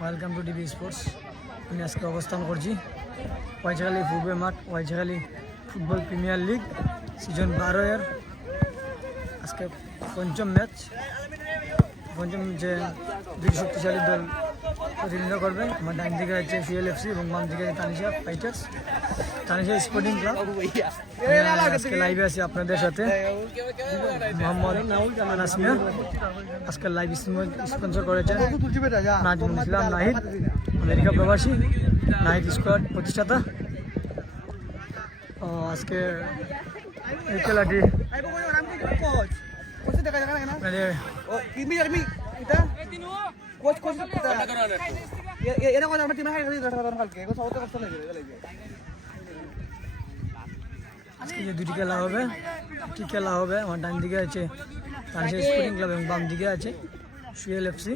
Welcome to DB sports. আমি আজকে অবস্থান করছি ওয়াইচাখালী ফুটবল মাঠ, ওয়াইচাখালী ফুটবল প্রিমিয়ার লিগ সিজন 12-এর আজকে পঞ্চম ম্যাচ। পঞ্চম যে দুই শক্তিশালী দল প্রতিনিধিত্ব করবে। আমার ডান দিকে আছে সিএলএফসি এবং বাম দিকে আছে Tanisha fighters, Tanisha sporting club. আজকে লাইভে আছি আপনাদের সাথে মোহাম্মদ আনাস মিয়া। আজকে লাইভ স্পন্সর করেছেন নাজমুল ইসলাম নাহিদ, আমেরিকা প্রবাসী, নাহিদ স্কোয়াড প্রতিষ্ঠাতা। আজকে এই খেলাটি আজকে যে দুটি খেলা হবে, একটি খেলা হবে আমার ডান দিকে আছে তানিশা স্পোর্টিং ক্লাব এবং বাম দিকে আছে সিএলএফসি।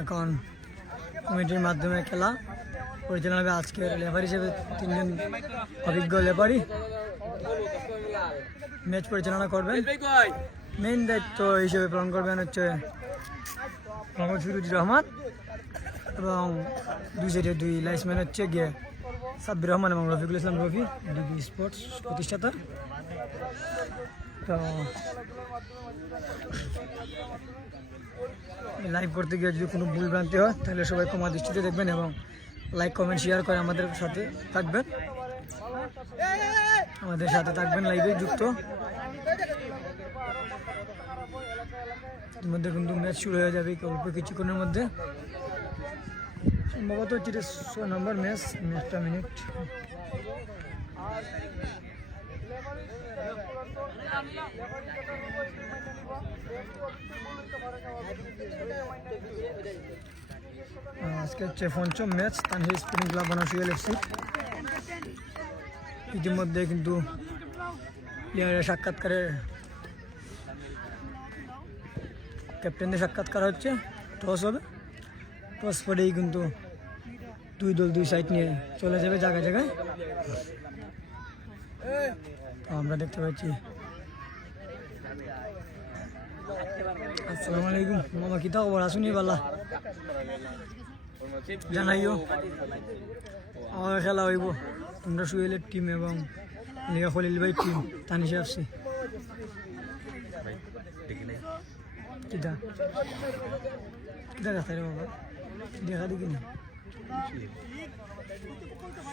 এখন কমিটির মাধ্যমে খেলা পরিচালনা হবে। আজকের লেফারি হিসেবে 3জন অভিজ্ঞ লেফারি ম্যাচ পরিচালনা করবেন। মেইন দায়িত্ব হিসেবে পালন করবেন হচ্ছে মোহাম্মদ ফিরুজুর রহমান এবং দুই সাইডে দুই লাইসম্যান হচ্ছে গিয়ে সাব্বির রহমান এবং রফিকুল ইসলাম রফি, ডিবি স্পোর্টস প্রতিষ্ঠাতা। তো লাইভ করতে গিয়ে যদি কোনো ভুল ভ্রান্তি হয় তাহলে সবাই ক্ষমা দৃষ্টিতে দেখবেন এবং লাইক কমেন্ট শেয়ার করে আমাদের সাথে থাকবেন, লাইভে যুক্ত। এর মধ্যে কিন্তু ম্যাচ শুরু হয়ে যাবে অল্প কিছুক্ষণের মধ্যে, সম্ভবত হচ্ছে 6 নম্বর ম্যাচটা মিনিট। আজকে হচ্ছে পঞ্চম ম্যাচ তানিশা স্পোর্টিং ক্লাব বনাম সিএলএফসি। ইতিমধ্যে কিন্তু প্লেয়ারের সাক্ষাৎকারের ক্যাপ্টেনদের সাক্ষাৎকার হচ্ছে। টস হবে, টস পরেই কিন্তু দুই দল দুই সাইড নিয়ে চলে যাবে জায়গায় জায়গায়। আমরা দেখতে পাচ্ছি। আসসালামু আলাইকুম মামা, কিতা খবর? আসুনি বালা জানাইও। আমার খেলা হইব তোমরা সুয়েলের টিম এবং লিগা খলিল ভাই টিম তানিশা এফসি। কিতা কিতা কথা রে বাবা, দেখা দেখি না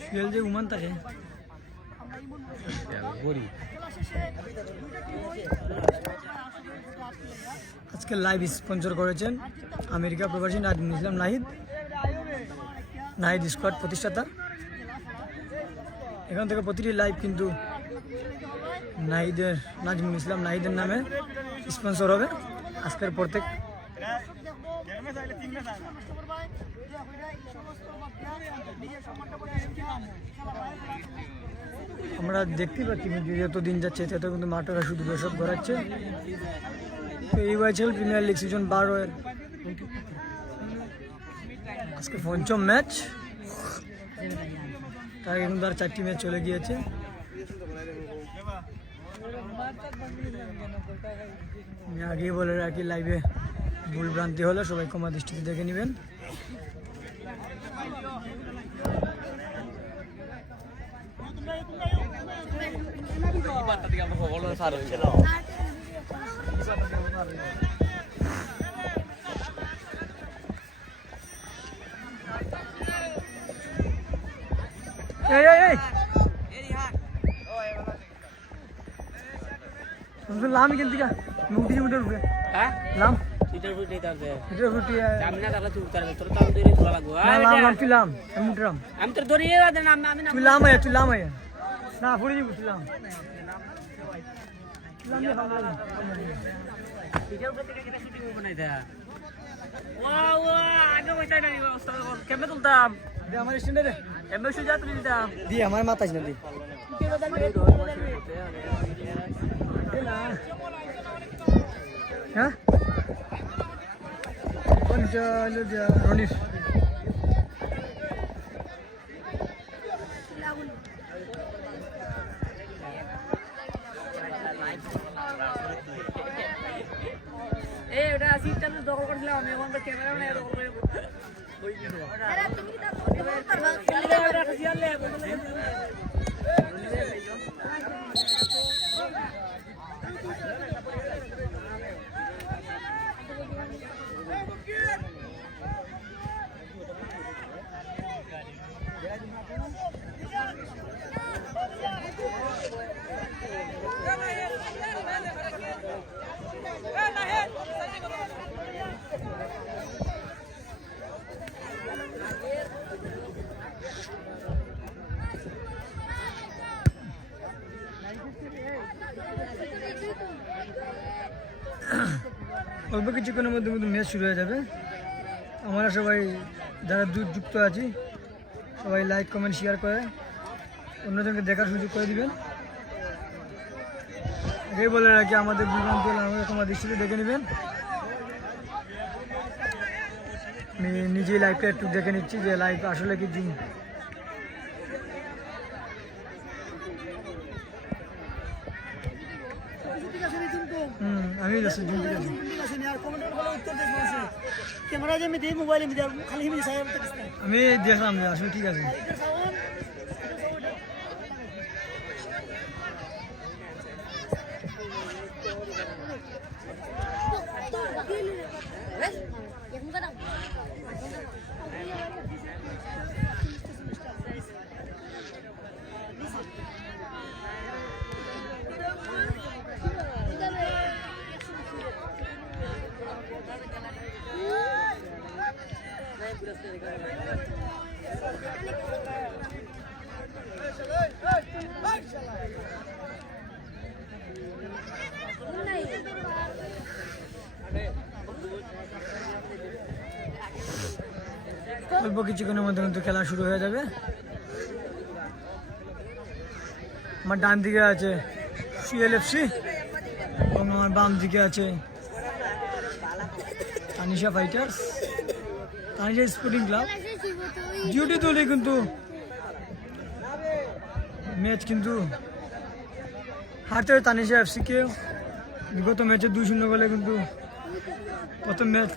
সুয়েল যে উমান থাকে। আজকে লাইভ স্পন্সর করেছেন আমেরিকা প্রবাসী নাজমুল ইসলাম নাহিদ স্কোয়াড প্রতিষ্ঠাতা। এখান থেকে প্রতিটি লাইভ কিন্তু নাজমুল ইসলাম নাহিদের নামে স্পন্সর হবে। আজকের প্রত্যেক আমরা দেখতে পাচ্ছি যত দিন যাচ্ছে তত কিন্তু মাঠেরা শুধু দর্শক গড়াচ্ছে। তো এই ওয়াইচাখালী প্রিমিয়ার লিগ সিজন 12-এর আজকে পঞ্চম ম্যাচ। তার আগে কিন্তু আর 4টি ম্যাচ চলে গিয়েছে। আমি আগেই বলে রাখি লাইভে ভুল ভ্রান্তি হলে সবাই ক্ষমা দৃষ্টিতে দেখে নেবেন। লাম কিন্তু লাম না ফুড়ি দিব তুলাম কেমনে তুলতাম আমার স্ট্যান্ডে এমএ সুজা তুলে দিতাম দিয়ে আমার মাথা না দি হ্যাঁ রনির এই ওটা সিটটা তো দখল করছিলাম আমি এখন তো ক্যামেরা না দখল করে ওই কি আরে তুমি কি দখল অল্প কিছুক্ষণের মধ্যে কিন্তু ম্যাচ শুরু হয়ে যাবে। আমরা সবাই যারা যুক্ত আছি সবাই লাইক কমেন্ট শেয়ার করে অন্যজনকে দেখার সুযোগ করে দিবেন। এই বলে রাখি আমাদের বিভ্রান্ত আমাদের তোমার দৃষ্টিতে দেখে নেবেন। আমি নিজেই লাইভটা একটু দেখে নিচ্ছি যে লাইভ আসলে কি আমি দেখলাম আসলে ঠিক আছে। অল্প কিছুক্ষণের মধ্যে কিন্তু খেলা শুরু হয়ে যাবে। আমার ডান দিকে আছে সিএলএফসি এবং আমার বাম দিকে আছে Tanisha fighters, Tanisha sporting club. দুটি দলই কিন্তু ম্যাচ কিন্তু হারতে হয় তানিশা এফসিকে বিগত ম্যাচে 2-0 গোলে কিন্তু প্রথম ম্যাচ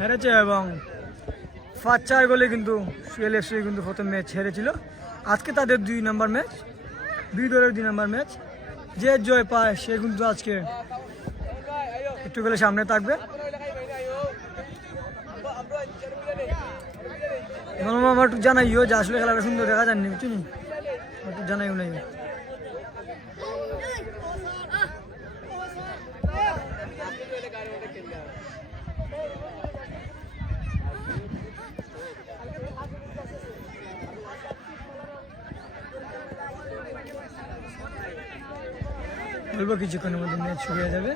হেরেছে এবং 5-4 গোলে কিন্তু সিএলএফসি কিন্তু প্রথম ম্যাচ হেরেছিল। আজকে তাদের 2 নম্বর ম্যাচ, 2 দলের 2 নম্বর ম্যাচ। যে জয় পায় সে কিন্তু আজকে একটু গেলে সামনে থাকবে। আমার একটু জানাইও যে আসলে খেলাটা সুন্দর দেখা যায়নি, বুঝছি একটু জানাইও নাই। অল্প কিছুক্ষণের মধ্যে ম্যাচ শুরু হয়ে যাবে।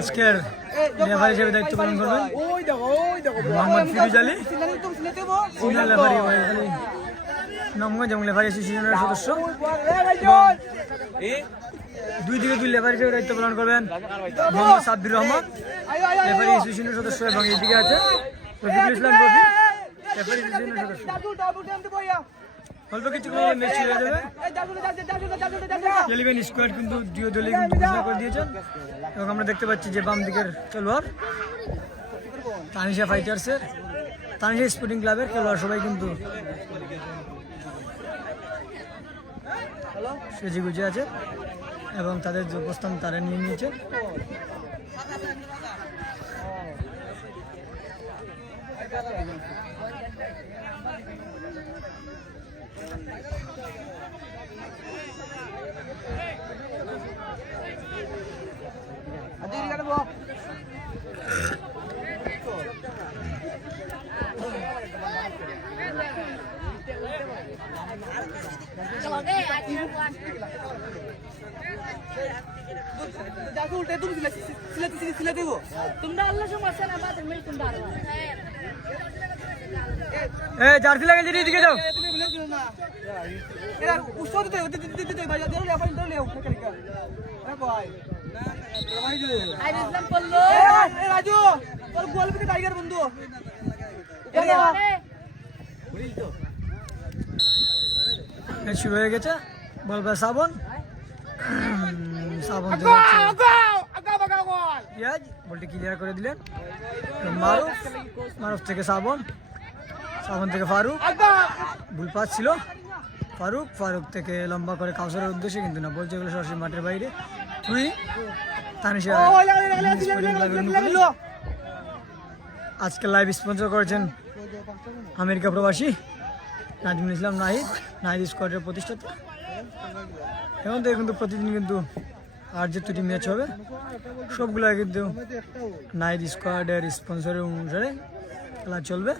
আজকের রেফারি হিসেবে দায়িত্ব পালন করবেন মোহাম্মদ ফিরোজ আলী, সিনিয়র রেফারি নামগঞ্জ এবং রেফারি অ্যাসোসিয়েশনের সদস্য। দুই দিকে 2 রেফারি হিসেবে দায়িত্ব পালন করবেন মোহাম্মদ সাব্বির রহমান, রেফারি অ্যাসোসিয়েশনের সদস্য, এবং এইদিকে আছে রফিকুল ইসলাম রফি, রেফারি অ্যাসোসিয়েশনের সদস্য। অল্প কিছুক্ষণ ম্যাচ শুরু হয়ে যাবে। 11 স্কোয়াড কিন্তু দুই দলই কিন্তু ঘোষণা করে দিয়েছেন এবং আমরা দেখতে পাচ্ছি যে বাম দিকের খেলোয়াড় তানিশা ফাইটার্সের, তানিশা স্পোর্টিং ক্লাবের খেলোয়াড় সবাই কিন্তু সেজে গুজে আছে এবং তাদের যে অবস্থান তারা নিয়ে নিয়েছে। জার্সি লাগে দিকে যাও। রাজু তোর গোল পিছে টাইগার বন্ধু ম্যাচ শুরু হয়ে গেছে বল পায় শ্রাবণ শ্রাবণ ইয়াজ বলটি ক্লিয়ার করে দিলেন মারুফ মারুফ থেকে শ্রাবণ শ্রাবণ থেকে ফারুক ভুল পাস ছিল ফারুক ফারুক থেকে লম্বা করে কাউসারের উদ্দেশ্যে কিন্তু না বলছে এগুলো সরাসরি মাঠের বাইরে তুই তানিশা আজকে লাইভ স্পন্সর করেছেন আমেরিকা প্রবাসী নাজমুল ইসলাম নাহিদ নাহিদ স্কোয়াডের প্রতিষ্ঠাতা এখন থেকে কিন্তু প্রতিদিন কিন্তু আর যে দুটি ম্যাচ হবে সবগুলো কিন্তু নাহিদ স্কোয়াডের স্পন্সরের অনুসারে খেলা চলবে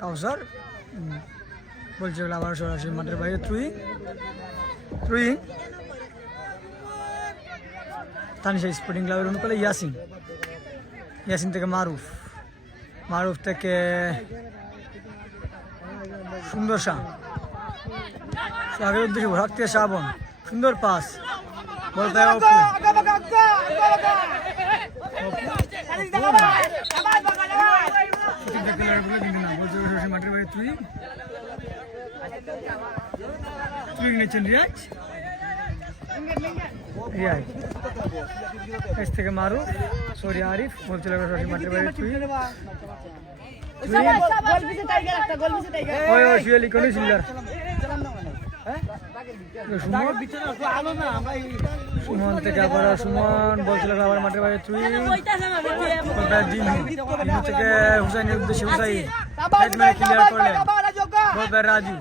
কাউসার বলছে আবার সরাসরি মাঠের বাইরে থ্রুই তানিশা স্পোর্টিং ক্লাবের অনুকূলে ইয়াসিন থেকে মারুফ থেকে সুন্দর শাহ আগের উদ্দেশ্যে ঘোরাক থেকে শ্রাবণ সুন্দর পাস বলতে মাঠের বাইরে তুই নিচ্ছেন রিয়াজ থেকে মারুফ সরি আরিফ বলছিল মাঠের বাইরে তুই সুমন থেকে আবার সুমন বলছিল আবার মাঠের বাইরে তুই থেকে হুসাইনের উদ্দেশ্যে হুসাইন ক্লিয়ার করলেন রাজু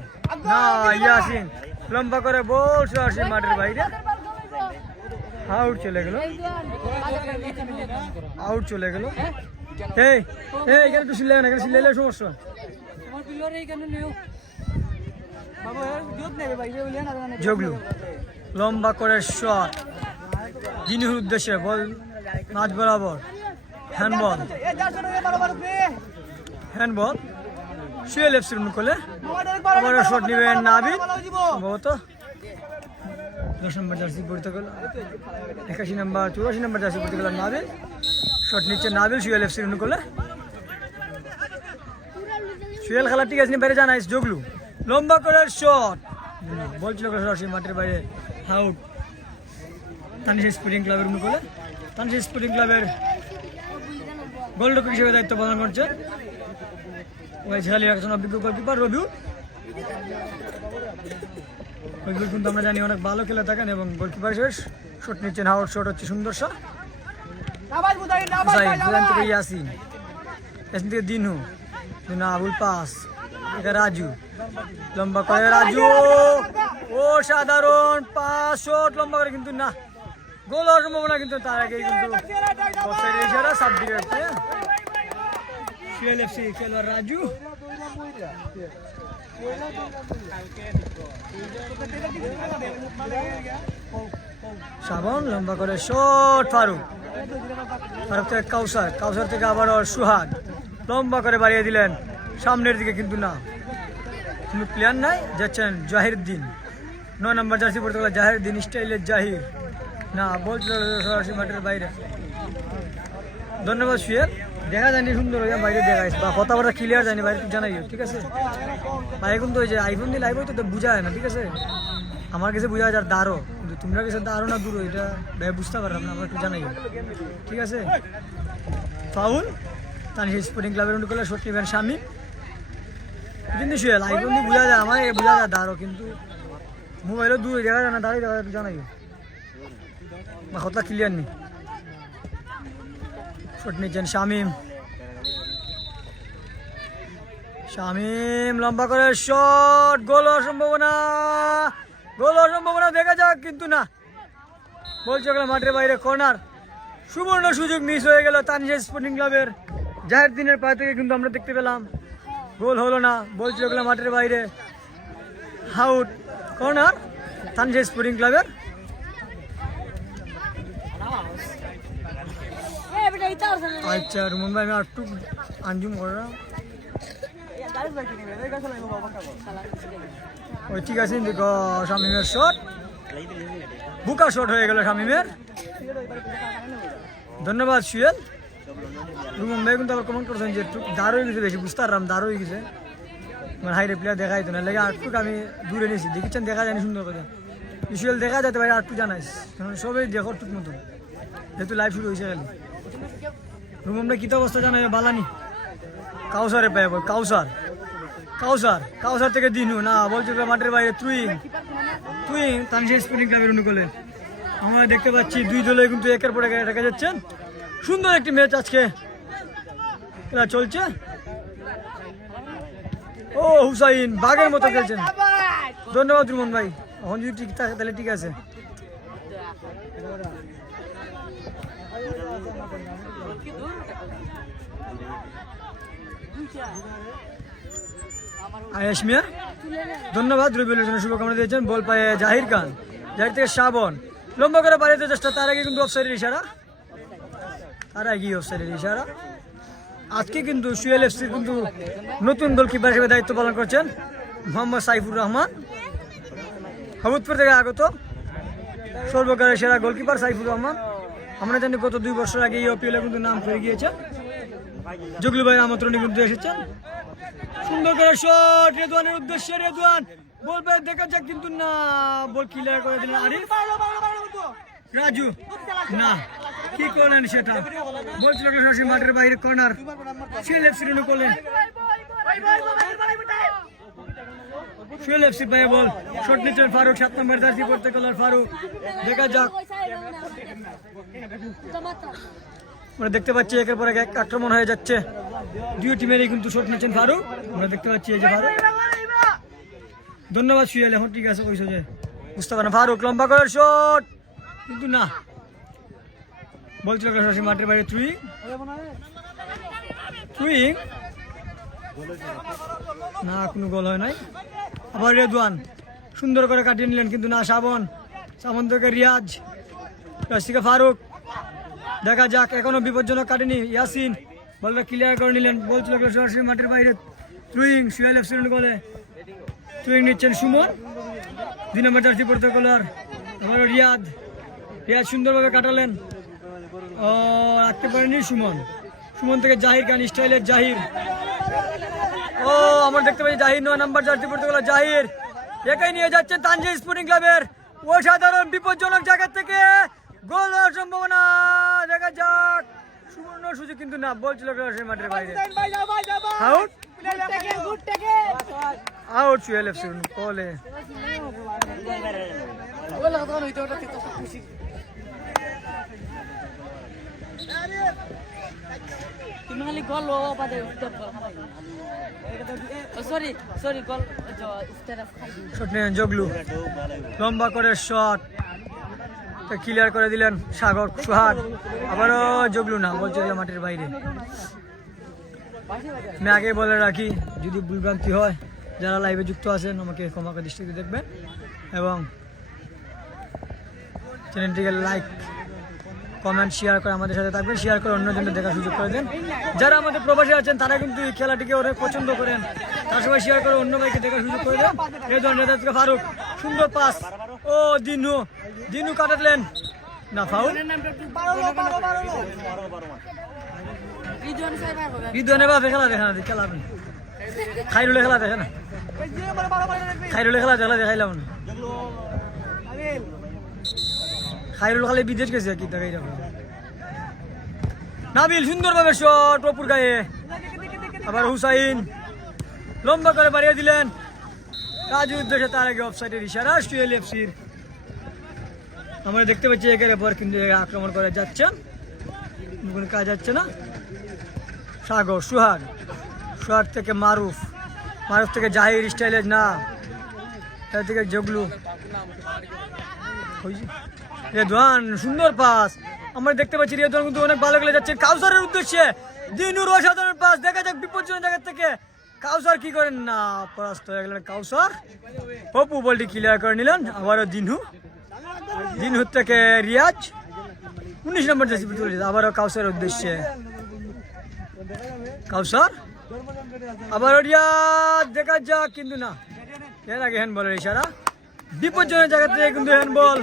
না ইয়াসিন লম্বা করে বল সরাসরি মাঠের বাইরে আউট চলে গেল এখানে তো সিলে এখানে সিলে সমস্যা জগলু লম্বা করে শট দিনুর উদ্দেশ্যে বল মাঝ বরাবর হ্যান্ডবল সুয়েল এফসির অনুকূলে আবার শট নেবেন নাবিদ সম্ভবত 10 নম্বর জার্সি পড়তে গেল 81 নম্বর 84 নম্বর জার্সি পড়তে গেল নাবিল শট নিচ্ছে নাবিল সুয়েল এফসির অনুকূলে সুয়েল খেলা ঠিক আছে বাইরে জানাইস জগলু লম্বা করে শট বলছিল সরাসরি মাঠের বাইরে আউট তানিশা স্পোর্টিং ক্লাবের অনুকূলে তানিশা স্পোর্টিং ক্লাবের গোলরক্ষক হিসেবে দায়িত্ব পালন করছে ওই ঝালির একজন অভিজ্ঞ গোলকিপার রবিউল কিন্তু আমরা জানি অনেক ভালো খেলে থাকেন এবং গোলকিপার হিসেবে শট নিচ্ছেন হাওয়ার শট হচ্ছে সুন্দর শাহ থেকে ইয়াসিন থেকে দিনু আবুল পাস রাজু লম্বা করে রাজু ও সাধারণ পাস শট লম্বা করে কিন্তু না গোল হওয়ার সম্ভাবনা কিন্তু তার আগে কিন্তু খেলোয়াড় রাজু শ্রাবণ লম্বা করে শট ফারুক থেকে কাউসার থেকে আবার সুহাগ লম্বা করে বাড়িয়ে দিলেন সামনের দিকে কিন্তু না কোনো প্লেয়ার নাই যাচ্ছেন জাহিরউদ্দিন 9 নম্বর জার্সি পড়তে গেলে জাহিরউদ্দিন স্টাইলের জাহির না বলছিল সরাসরি মাঠের বাইরে ধন্যবাদ সুয়েল দেখা যায়নি সুন্দর হয়ে বাইরে দেখাইস বা কথাবার্তা ক্লিয়ার যায়নি বাইরে জানাইও ঠিক আছে ভাই এখন তো ওই যে আইফোন দিয়ে লাইভ হইতো তো বোঝা যায় না ঠিক আছে আমার কাছে বোঝা যায় দাঁড়ো কিন্তু তোমরা কাছে দাঁড়ো না দূর এটা ভাই বুঝতে পারলাম না আমরা একটু জানাইও ঠিক আছে ফাউল তানিশা স্পোর্টিং ক্লাবের অনুকূলে শট নেবেন স্বামী কিন্তু সুয়েল আইফোন দিয়ে বোঝা যায় আমার বোঝা যায় দাঁড়ো কিন্তু মোবাইলও দূর দেখা যায় না দাঁড়িয়ে দেখা একটু জানাইও বা কথা ক্লিয়ার নেই শট নিচ্ছেন শামিম লম্বা করে শট গোল হওয়ার সম্ভাবনা দেখা যাক কিন্তু না বলছে মাঠের বাইরে কর্নার সুবর্ণ সুযোগ মিস হয়ে গেল তানিশা স্পোর্টিং ক্লাবের জাহিরউদ্দিনের পা থেকে কিন্তু আমরা দেখতে পেলাম গোল হলো না বলছে মাঠের বাইরে আউট কর্নার তানিশা স্পোর্টিং ক্লাবের আচ্ছা রুমন ভাই আমি একটু আঞ্জুম করা ওই ঠিক আছে শামিমের শট বুকা শট হয়ে গেল শামিমের। ধন্যবাদ সুয়েল। রুমন ভাই কিন্তু আবার কমেন্ট করছেন যে দাঁড় হয়ে গেছে, বেশি বুঝতে পারলাম দাঁড় হয়ে গেছে, মানে হাইরে প্লেয়ার দেখাই তো না লেগে আটটুক আমি দূরে নিয়েছি, দেখেছেন দেখা যায়নি সুন্দর করে। সুয়েল দেখা যেতে ভাই আটটু জানাইস, কারণ সবাই দেখো টুক মতন, যেহেতু লাইভ শুরু হয়েছে। খালি রুমন ভাই কিতা অবস্থা জানাই বালানি কাউসারে পাই কাউসার কাউসার কাউসার থেকে দিনু না বলছে মাঠের বাইরে তুই তানজির স্পোর্টিং ক্লাবের অনুকূলে আমরা দেখতে পাচ্ছি দুই দলে কিন্তু একের পর এক দেখা যাচ্ছেন। সুন্দর একটি ম্যাচ আজকে খেলা চলছে। ও হুসাইন বাঘের মতো খেলছেন। ধন্যবাদ রুমন ভাই। এখন যদি ঠিক থাকে তাহলে ঠিক আছে। আয়েশ মিয়া ধন্যবাদ। রবিউলের জন্য শুভকামনা দিয়েছেন। বল পায়ে জাহির খান, জাহির থেকে শ্রাবণ লম্বা করে পাড়িতে চেষ্টা, তার আগে কিন্তু অফসাইডের ইশারা, আজকে কিন্তু সুয়েল এফসি কিন্তু নতুন গোলকিপার হিসেবে দায়িত্ব পালন করছেন মোহাম্মদ সাইফুর রহমান, হাবুদপুর থেকে আগত সর্বকালের সেরা গোলকিপার সাইফুর রহমান। আমরা জানি গত 2 বছর আগে ইউপিএল এ কিন্তু নাম করে গিয়েছেন। জগলু ভাইয়ের আমন্ত্রণে কিন্তু এসেছেন। সুন্দর করে শট রেদওয়ানের উদ্দেশ্যে, রেদওয়ান বল পায়ে দেখা যাক কিন্তু না, বল ক্লিয়ার করে দিলেন আরিফ। রাজু না কি করলেন সেটা, বলছিল সরাসরি মাঠের বাইরে কর্নার, সুয়েল এফসির অনুকূলে সুয়েল এফসি পায়ে বল শট নিচ্ছেন ফারুক, 7 নম্বর জার্সি পড়তে গেল ফারুক। দেখা যাক, আমরা দেখতে পাচ্ছি একের পর এক আক্রমণ হয়ে যাচ্ছে দুই টিমেরই কিন্তু শট নিচ্ছেন ফারুক। আমরা দেখতে পাচ্ছি এই যে ফারুক। ধন্যবাদ সুয়েল। এখন ঠিক আছে কইছো যে বুঝতে পারেন ফারুক লম্বা করে শট কিন্তু না, বলছিল সরাসরি মাঠের বাইরে থ্রুই না, কোনো গোল হয় নাই। আবার রেদওয়ান সুন্দর করে কাটিয়ে নিলেন কিন্তু না, সাবন থেকে রিয়াজ থেকে ফারুক। দেখা যাক, এখনো বিপজ্জনক কাটেনি ইয়াসিন, বলটা ক্লিয়ার করে নিলেন। বলছিল সরাসরি মাঠের বাইরে থ্রুইং, সুয়েল এফসির গোলে থ্রুইং নিচ্ছেন সুমন, 2 নম্বর জার্সি পড়তে গোলার। আবার রিয়াজ সুন্দরভাবে কাটালেন, ও রাখতে পারেনি সুমন থেকে জাহির খান স্টাইলের জাহির। ও আমরা দেখতে পাচ্ছি জাহির 9 নম্বর জার্সি পড়তে গোলার জাহির একাই নিয়ে যাচ্ছেন তানজির স্পোর্টিং ক্লাবের অসাধারণ বিপজ্জনক জায়গা থেকে গোল হওয়ার সম্ভাবনা। দেখা যাক, সুবর্ণ সুযোগ কিন্তু না, বলছিল মাঠের বাইরে আউট, আউট সুয়েল এফসি বলে। তুমি খালি গল সরি গল জগলু লম্বা করে শট ক্লিয়ার করে দিলেন সাগর সুহাগ। আবারও জগলু না, বলছে মাঠের বাইরে। আমি আগে বলে রাখি, যদি ভুলভ্রান্তি হয় যারা লাইভে যুক্ত আছেন আমাকে ক্ষমা করে দৃষ্টিতে দেখবেন এবং চ্যানেলটিকে লাইক কমেন্ট শেয়ার করে আমাদের সাথে থাকবেন, শেয়ার করে অন্যজনদের দেখার সুযোগ করে দেন। যারা আমাদের প্রবাসী আছেন তারা কিন্তু এই খেলাটিকে অনেক পছন্দ করেন, তার সবাই শেয়ার করে অন্য ভাইকে দেখার সুযোগ করে দেন। এই ধরনের ফারুক সুন্দর পাস, ও দিনু কাটালেন না, ফাউল। রিদওয়ানের বাপে খেলা দেখা না, খেলা আপনি খাইরুলে খেলা দেখে না, খাইরুলে খেলা দেখাইলাম না, খাইরুল খালি বিদেশ গেছে কি দেখাই যাবে। নাবিল সুন্দরভাবে শট অপুর গায়ে। আবার হুসাইন লম্বা করে বাড়িয়ে দিলেন রাজু উদ্দেশ্যে, তার আগে অফসাইডের ইশারা সুয়েল এফসির। আমরা দেখতে পাচ্ছি একের পর কিন্তু আক্রমণ করে যাচ্ছেন, কোনো কাজ যাচ্ছে না। সাগর সুহাগ থেকে মারুফ থেকে জাহির স্টাইলের না, তার থেকে জগলু। রেদওয়ান সুন্দর পাস, আমরা দেখতে পাচ্ছি রেদওয়ান কিন্তু অনেক ভালো খেলে যাচ্ছে কাউসারের উদ্দেশ্যে। দিনুর অসাধারণ পাস, দেখা যাক বিপজ্জনক জায়গা থেকে কাউসার কি করেন না, পরাস্ত হয়ে গেলেন কাউসার। অপু বলটি ক্লিয়ার করে নিলেন। আবারও দিনু থেকে রিয়াজ 19 নম্বর জার্সি তুলে, আবারও কাউসারের উদ্দেশ্যে কাউসার। আবারও রিয়াজ, দেখা যাক কিন্তু না, এর আগে হ্যান্ডবলের ইশারা। বিপজ্জনক জায়গা থেকে কিন্তু হ্যান্ডবল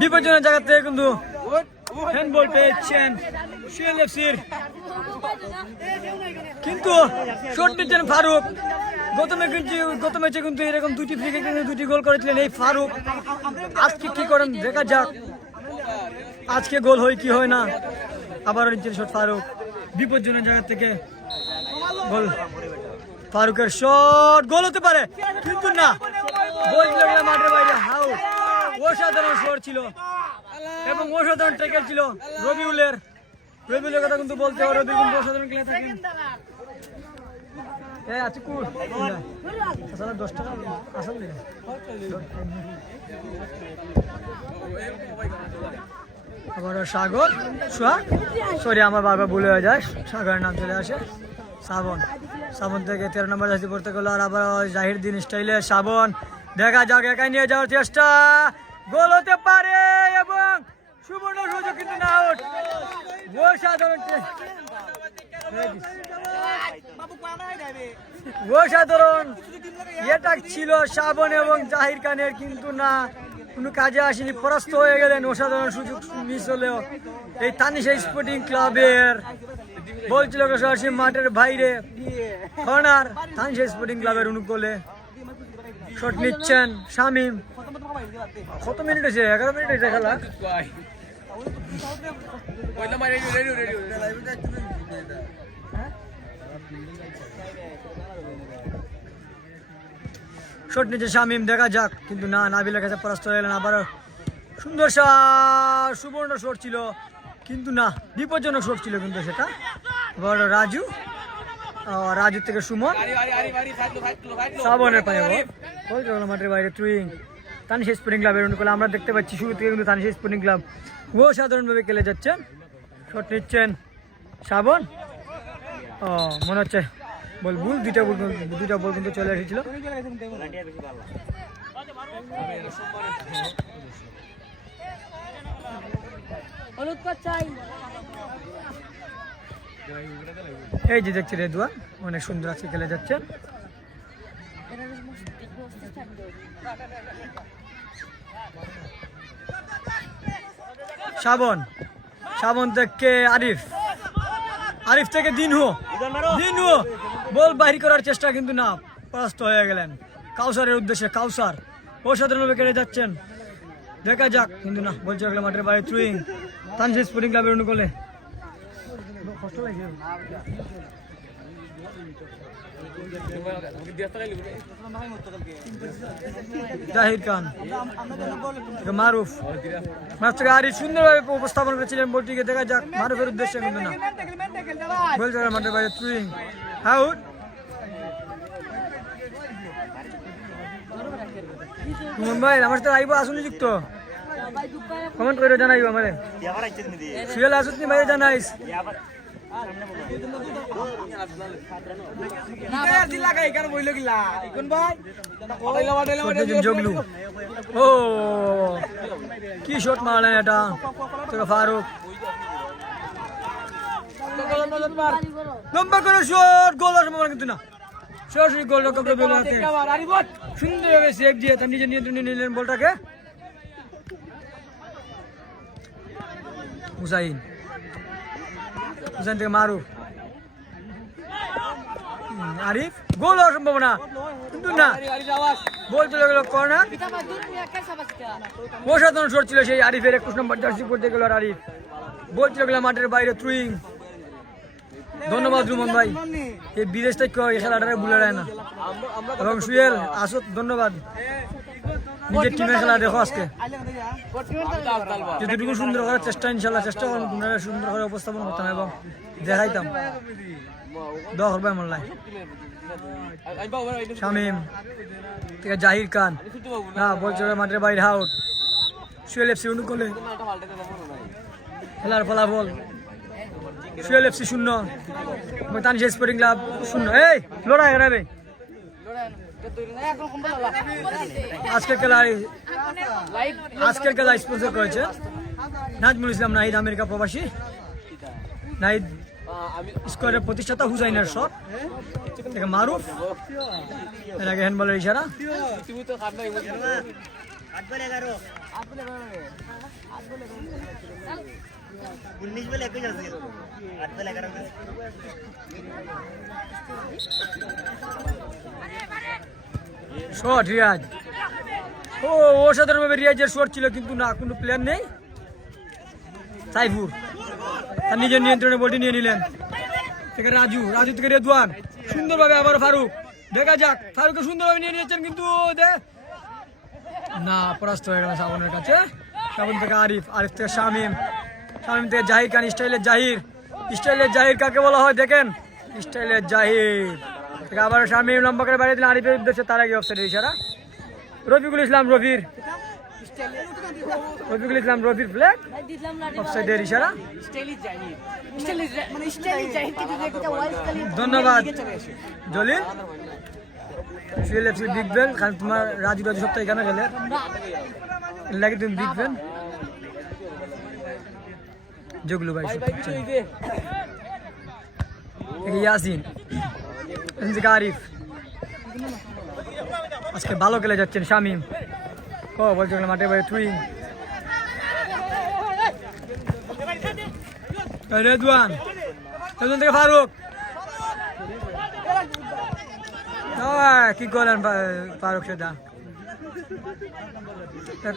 বিপজ্জনক জায়গা থেকে কিন্তু হ্যান্ডবল পেয়েছেন সুহেল এফসির, কিন্তু শট নিচ্ছেন ফারুক। গত ম্যাচে কিন্তু এরকম দুটি ফ্রি কিক দুটি গোল করেছিলেন এই ফারুক। আজকে কি করেন দেখা যাক, আজকে গোল হয় কি হয় না। আবারও নিচ্ছেন শট ফারুক, বিপজ্জনক জায়গা থেকে গোল। ফারুকের শট গোল হতে পারে, কিন্তু না, বলছিল মাঠের বাইরে। হাউ অসাধারণ শট ছিল এবং অসাধারণ ট্যাকেল ছিল রবিউলের কথা কিন্তু বলতে হবে। রবি কিন্তু অসাধারণ খেলে থাকেন। আচ্ছা কুল আসলে 10 টাকা আসলে আবার সাগর সরি আমার বাবা ভুলে হয়ে যায়, সাগরের নাম চলে আসে। শ্রাবণ থেকে 13 নম্বর জার্সি পড়তে গেল। আর আবার জাহির দিন স্টাইলে শ্রাবণ, দেখা যাক একাই নিয়ে যাওয়ার চেষ্টা, গোল হতে পারে এবং সুবর্ণ সুযোগ, কিন্তু না আউট। অসাধারণ এটা ছিল শ্রাবণ এবং জাহির খানের, কিন্তু না, কোনো কাজে আসেনি, পরাস্ত হয়ে গেলেন। অসাধারণ সুযোগ মিস হলেও এই তানিশা স্পোর্টিং ক্লাবের বলছিল সরাসরি মাঠের বাইরে কর্নার। তানিশা স্পোর্টিং ক্লাবের অনুকূলে শট নিচ্ছেন শামীম। কত মিনিট হয়েছে? 11 মিনিট হয়েছে খেলা। শট নিচ্ছে শামীম, দেখা যাক, কিন্তু না, নাবিলের কাছে পরাস্ত হয়ে গেলেন। আবার সুন্দর সুবর্ণ শট ছিল, কিন্তু না, বিপজ্জনক শট ছিল কিন্তু সেটা। আবার রাজু থেকে সুমন, শ্রাবণের পায়ে মাঠের বাইরে থ্রুইং। তানিশা স্পোর্টিং ক্লাবের অনুকূলে আমরা দেখতে পাচ্ছি শুরু থেকে কিন্তু তানিশা স্পোর্টিং ক্লাব অসাধারণভাবে খেলে যাচ্ছেন। শট নিচ্ছেন শ্রাবণ, মনে হচ্ছে বল ভুল, দুইটা বল কিন্তু চলে এসেছিল। এই যে দেখছি রেদুয়ান অনেক সুন্দর আছে খেলে যাচ্ছে। শ্রাবণ থেকে আরিফ থেকে দিনহু বল বাহির করার চেষ্টা, কিন্তু না, পরাস্ত হয়ে গেলেন। কাউসারের উদ্দেশ্যে কাউসার অসাধারণভাবে কেটে যাচ্ছেন, দেখা যাক, কিন্তু না, বলছে মাঠের বাইরে থ্রুইং। তানিশা স্পোর্টিং ক্লাবের অনুকূলে জাহির খান মারুফ আরিফ সুন্দরভাবে উপস্থাপন করেছিলেন বলটিকে, দেখা যাক মারুফের উদ্দেশ্যে, কিন্তু না, বলছে মাঠের বাইরে থ্রুইং আউট। মুম্বাই আমার তো আইব আসুন যুক্ত কমেন্ট করে জানাইব আমারে সুয়েল আসুন বাইরে জানাইস। জগলু ও কি শট মারলেন এটা ফারুক, লম্বা করে শট, গোল সম্ভাবনা, কিন্তু না, সরাসরি গোল রক্ষক সুন্দরভাবে সেভ দিয়ে তার নিজের নিয়ন্ত্রণে নিলেন বলটাকে। হুসাইন থেকে মারুফ, আরিফ, গোল হওয়ার সম্ভাবনা, কিন্তু না, বল চলে গেল কর্নার। অসাধারণ শট ছিল সেই আরিফের, 21 নম্বর জার্সি পড়তে গেল আরিফ, বল চলে গেল মাঠের বাইরে থ্রুইং। ধন্যবাদ রুমন ভাই, এই বিদেশটা এই খেলাটা ভুলে যায় না। এবং সুয়েল আসত ধন্যবাদ, নিজের টিমের খেলা দেখো আজকে, যতটুকু সুন্দর করার চেষ্টা ইনশাল্লাহ চেষ্টা করবো, তোমরা সুন্দর করে উপস্থাপন করতাম এবং দেখাইতাম। দশ হবে মোল্লায় শামীম থেকে জাহির খান, না বলছে মাঠের বাইরে আউট। সুয়েল এফসি অনুকূলে খেলার ফলাফল সুয়েল এফসি 0 এবং তানিশা স্পোর্টিং ক্লাব 0। এই লড়াই হারাবে আজকের খেলা স্পন্সর করেছে নাজমুল ইসলাম নাহিদ, আমেরিকা প্রবাসী নাহিদ স্কোয়ারের প্রতিষ্ঠাতা হুসাইনের শট থেকে মারুফ, এর আগে হ্যান্ডবলের ইশারা। শট রিয়াজ, ও অসাধারণভাবে রিয়াজের শট ছিল, কিন্তু না কোনো প্লেয়ার নেই। সাইফুর তার নিজের নিয়ন্ত্রণে বলটি নিয়ে নিলেন, থেকে রাজু, রাজু থেকে রেদওয়ান, সুন্দরভাবে আবারও ফারুক, দেখা যাক ফারুককে সুন্দরভাবে নিয়ে নিয়েছেন, কিন্তু না পরাস্ত হয়ে গেল শ্রাবণের কাছে। শ্রাবণ থেকে আরিফ, আরিফ থেকে শামিম, শামিম থেকে জাহির খান, স্টাইলের জাহির, স্টাইলের জাহির কাকে বলা হয় দেখেন, স্টাইলের জাহির থেকে আবার শামিম লম্বা করে বাড়িয়ে দিলেন আরিফের উদ্দেশ্যে, তার আগে অফসাইডের ইশারা। রফিকুল ইসলাম রফির, রফিকুল ইসলাম রফির ফ্ল্যাগ, অফসাইডের ইশারা। ধন্যবাদ জলিল। বিগ বেল, কারণ তোমার রাজু রাজু সপ্তাহে এখানে গেলে লাগে তুমি বিগ বেল। জগলু ভাই ইয়াসিন, আরিফ আজকে ভালো খেলে যাচ্ছেন। শামিম বলছে মাঠে ভাই থুইং, রেদওয়ান, রেদওয়ান থেকে ফারুক, কি করলেন ফারুক সেটা।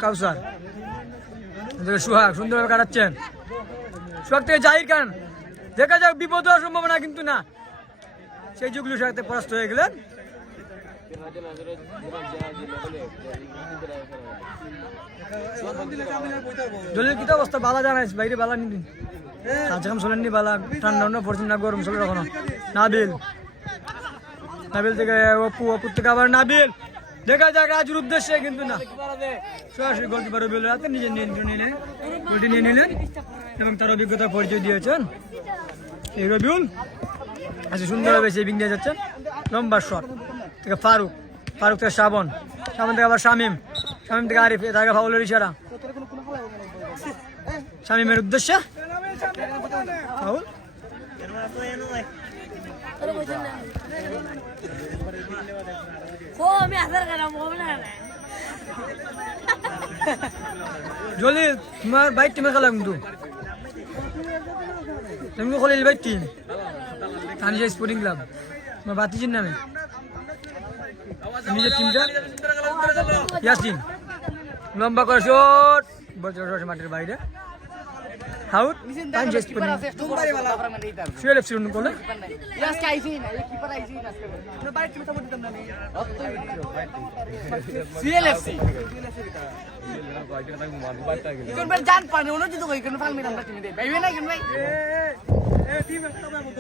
কাউসার, সুহাগ সুন্দরভাবে কাটাচ্ছেন, সুহাগ থেকে জাহির খান, দেখা যাক বিপদ হওয়ার সম্ভাবনা, কিন্তু না, সেই যুগলুর সাথে পরাস্ত হয়ে গেলেন। জলের কি অবস্থা বালা জানাইস বাইরে বালা নিবি, কাজ কাম চলেননি, বালা ঠান্ডা অন্য পড়ছেন না, গরম চলে এখনো। নাবিল, নাবিল থেকে অপু, অপুর থেকে আবার নাবিল, দেখা যাক রাজুর উদ্দেশ্যে, কিন্তু না, সরাসরি গোলকিপার রবিউলের হাতে নিজের নিয়ন্ত্রণ নিলেন, গোলটি নিয়ে নিলেন এবং তার অভিজ্ঞতার পরিচয় দিয়েছেন এই রবিউল। আচ্ছা সুন্দরভাবে সেভিং দিয়ে যাচ্ছেন, লম্বা শট থেকে ফারুক, ফারুক থেকে শ্রাবণ, শ্রাবণ থেকে আবার শামিম, শামিম থেকে আরিফ, এর আগে ফাউলের ইশারা শামিমের উদ্দেশ্যে, ফাউল। জলিল তোমার বাইক টিমে খেলা, কিন্তু তুমি Khalil bike team Tanisha sporting club, তোমার বাতিজির নামে নিজের টিমটা। ইয়াসিন লম্বা করে শট, বলছে মাঠের বাইরে, আউট। তানিশা স্পোর্টিং সুয়েল এফসি রুন করলে।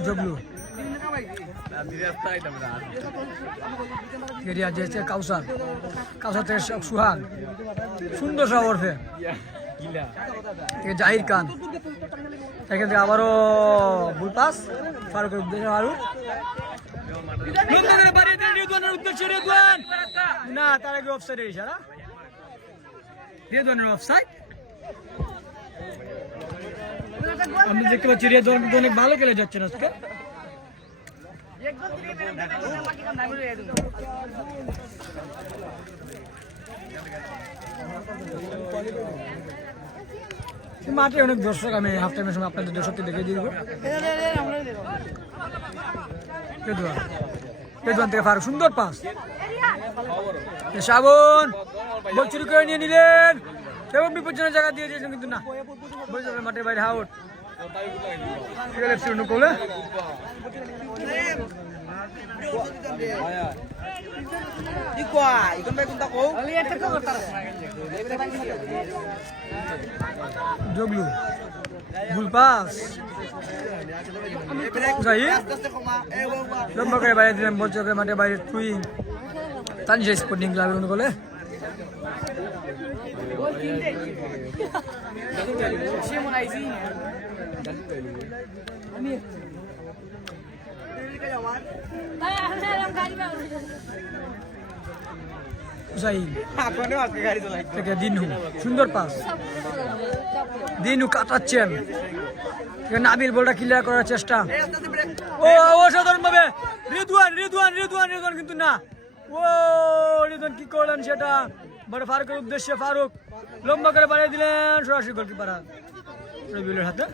জগলু কাউসার, কাউসার থেকে সুহাগ, সুন্দর সব ওরফে জাহির খান, এখান থেকে আবারও ভুল পাস ফারুকের উদ্দেশ্যে, ফারুক উদ্দেশ্যে রেদওয়ান, না তার আগে অফসাইডের ইশারা, রেদওয়ানের অফসাইড। আমি দেখতে পাচ্ছি রেদওয়ান কিন্তু অনেক ভালো খেলে যাচ্ছেন আজকে। মাঠে অনেক দর্শক, আমি হাফ টাইমের সময় আপনাদের দর্শককে দেখে দিয়ে দেবো। রেদওয়ান থেকে ফারুক, সুন্দর পাস, শ্রাবণ বল চুরি করে নিয়ে নিলেন এবং বিপজ্জনক জায়গা দিয়ে দিয়েছেন, কিন্তু না, মাঠের বাইরে আউট। জগলু ভুল পাস, লম্বা করে বাইরে দিলেন, বল চোখের মাঠে বাইরে টুইং, তানিশা স্পোর্টিং ক্লাবের অনুকূলে। হুসাইন থেকে দিনু, সুন্দর পাস, দিনু কাটাচ্ছেন, নাবিল বলটা ক্লিয়ার করার চেষ্টা, ও অসাধারণ ভাবে রিদওয়ান রিদওয়ান রিদওয়ান রিদওয়ান, কিন্তু না, ও রিদওয়ান কি করলেন সেটা বড় ফারুকের উদ্দেশ্যে, ফারুক লম্বা করে বাড়িয়ে দিলেন, সরাসরি গোলকিপার রবিউলের হাতে।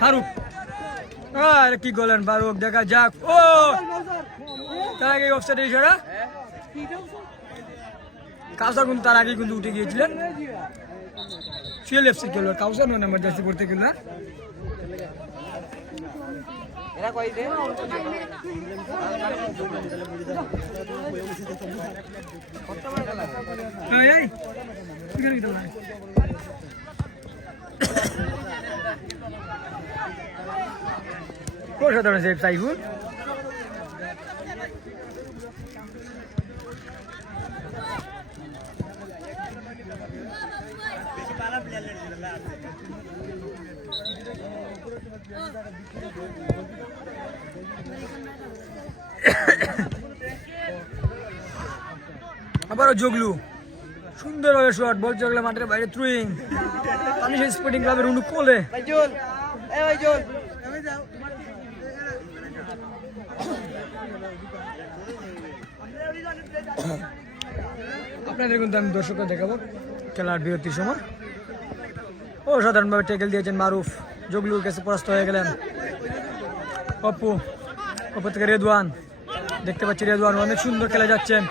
ফারুক কি করলেন ফারুক, দেখা যাক, ও তার আগে অফসাইড ইশারা, কাউসার কিন্তু তার আগে কিন্তু উঠে গিয়েছিলেন, সিএলএফসি খেলোয়াড় কাউসার নয় নাম্বার জার্সি পড়তে খেলোয়াড়। অসাধারণ সেভ সাইফুল, আবারও জগলু সুন্দরভাবে শট, বল জগলে মাঠের বাইরে থ্রুইং, তানিশ স্পোর্টিং ক্লাবের অনুকূলে। আপনাদের কিন্তু আমি দর্শকরা দেখাবো খেলার বিরতির সময়। অসাধারণভাবে ট্যাকেল দিয়েছেন মারুফ, জগলুর কাছে পরাস্ত হয়ে গেলেন। অপু, অপু থেকে রেদওয়ান, দেখতে পাচ্ছি রেদওয়ান অনেক সুন্দর খেলে যাচ্ছেন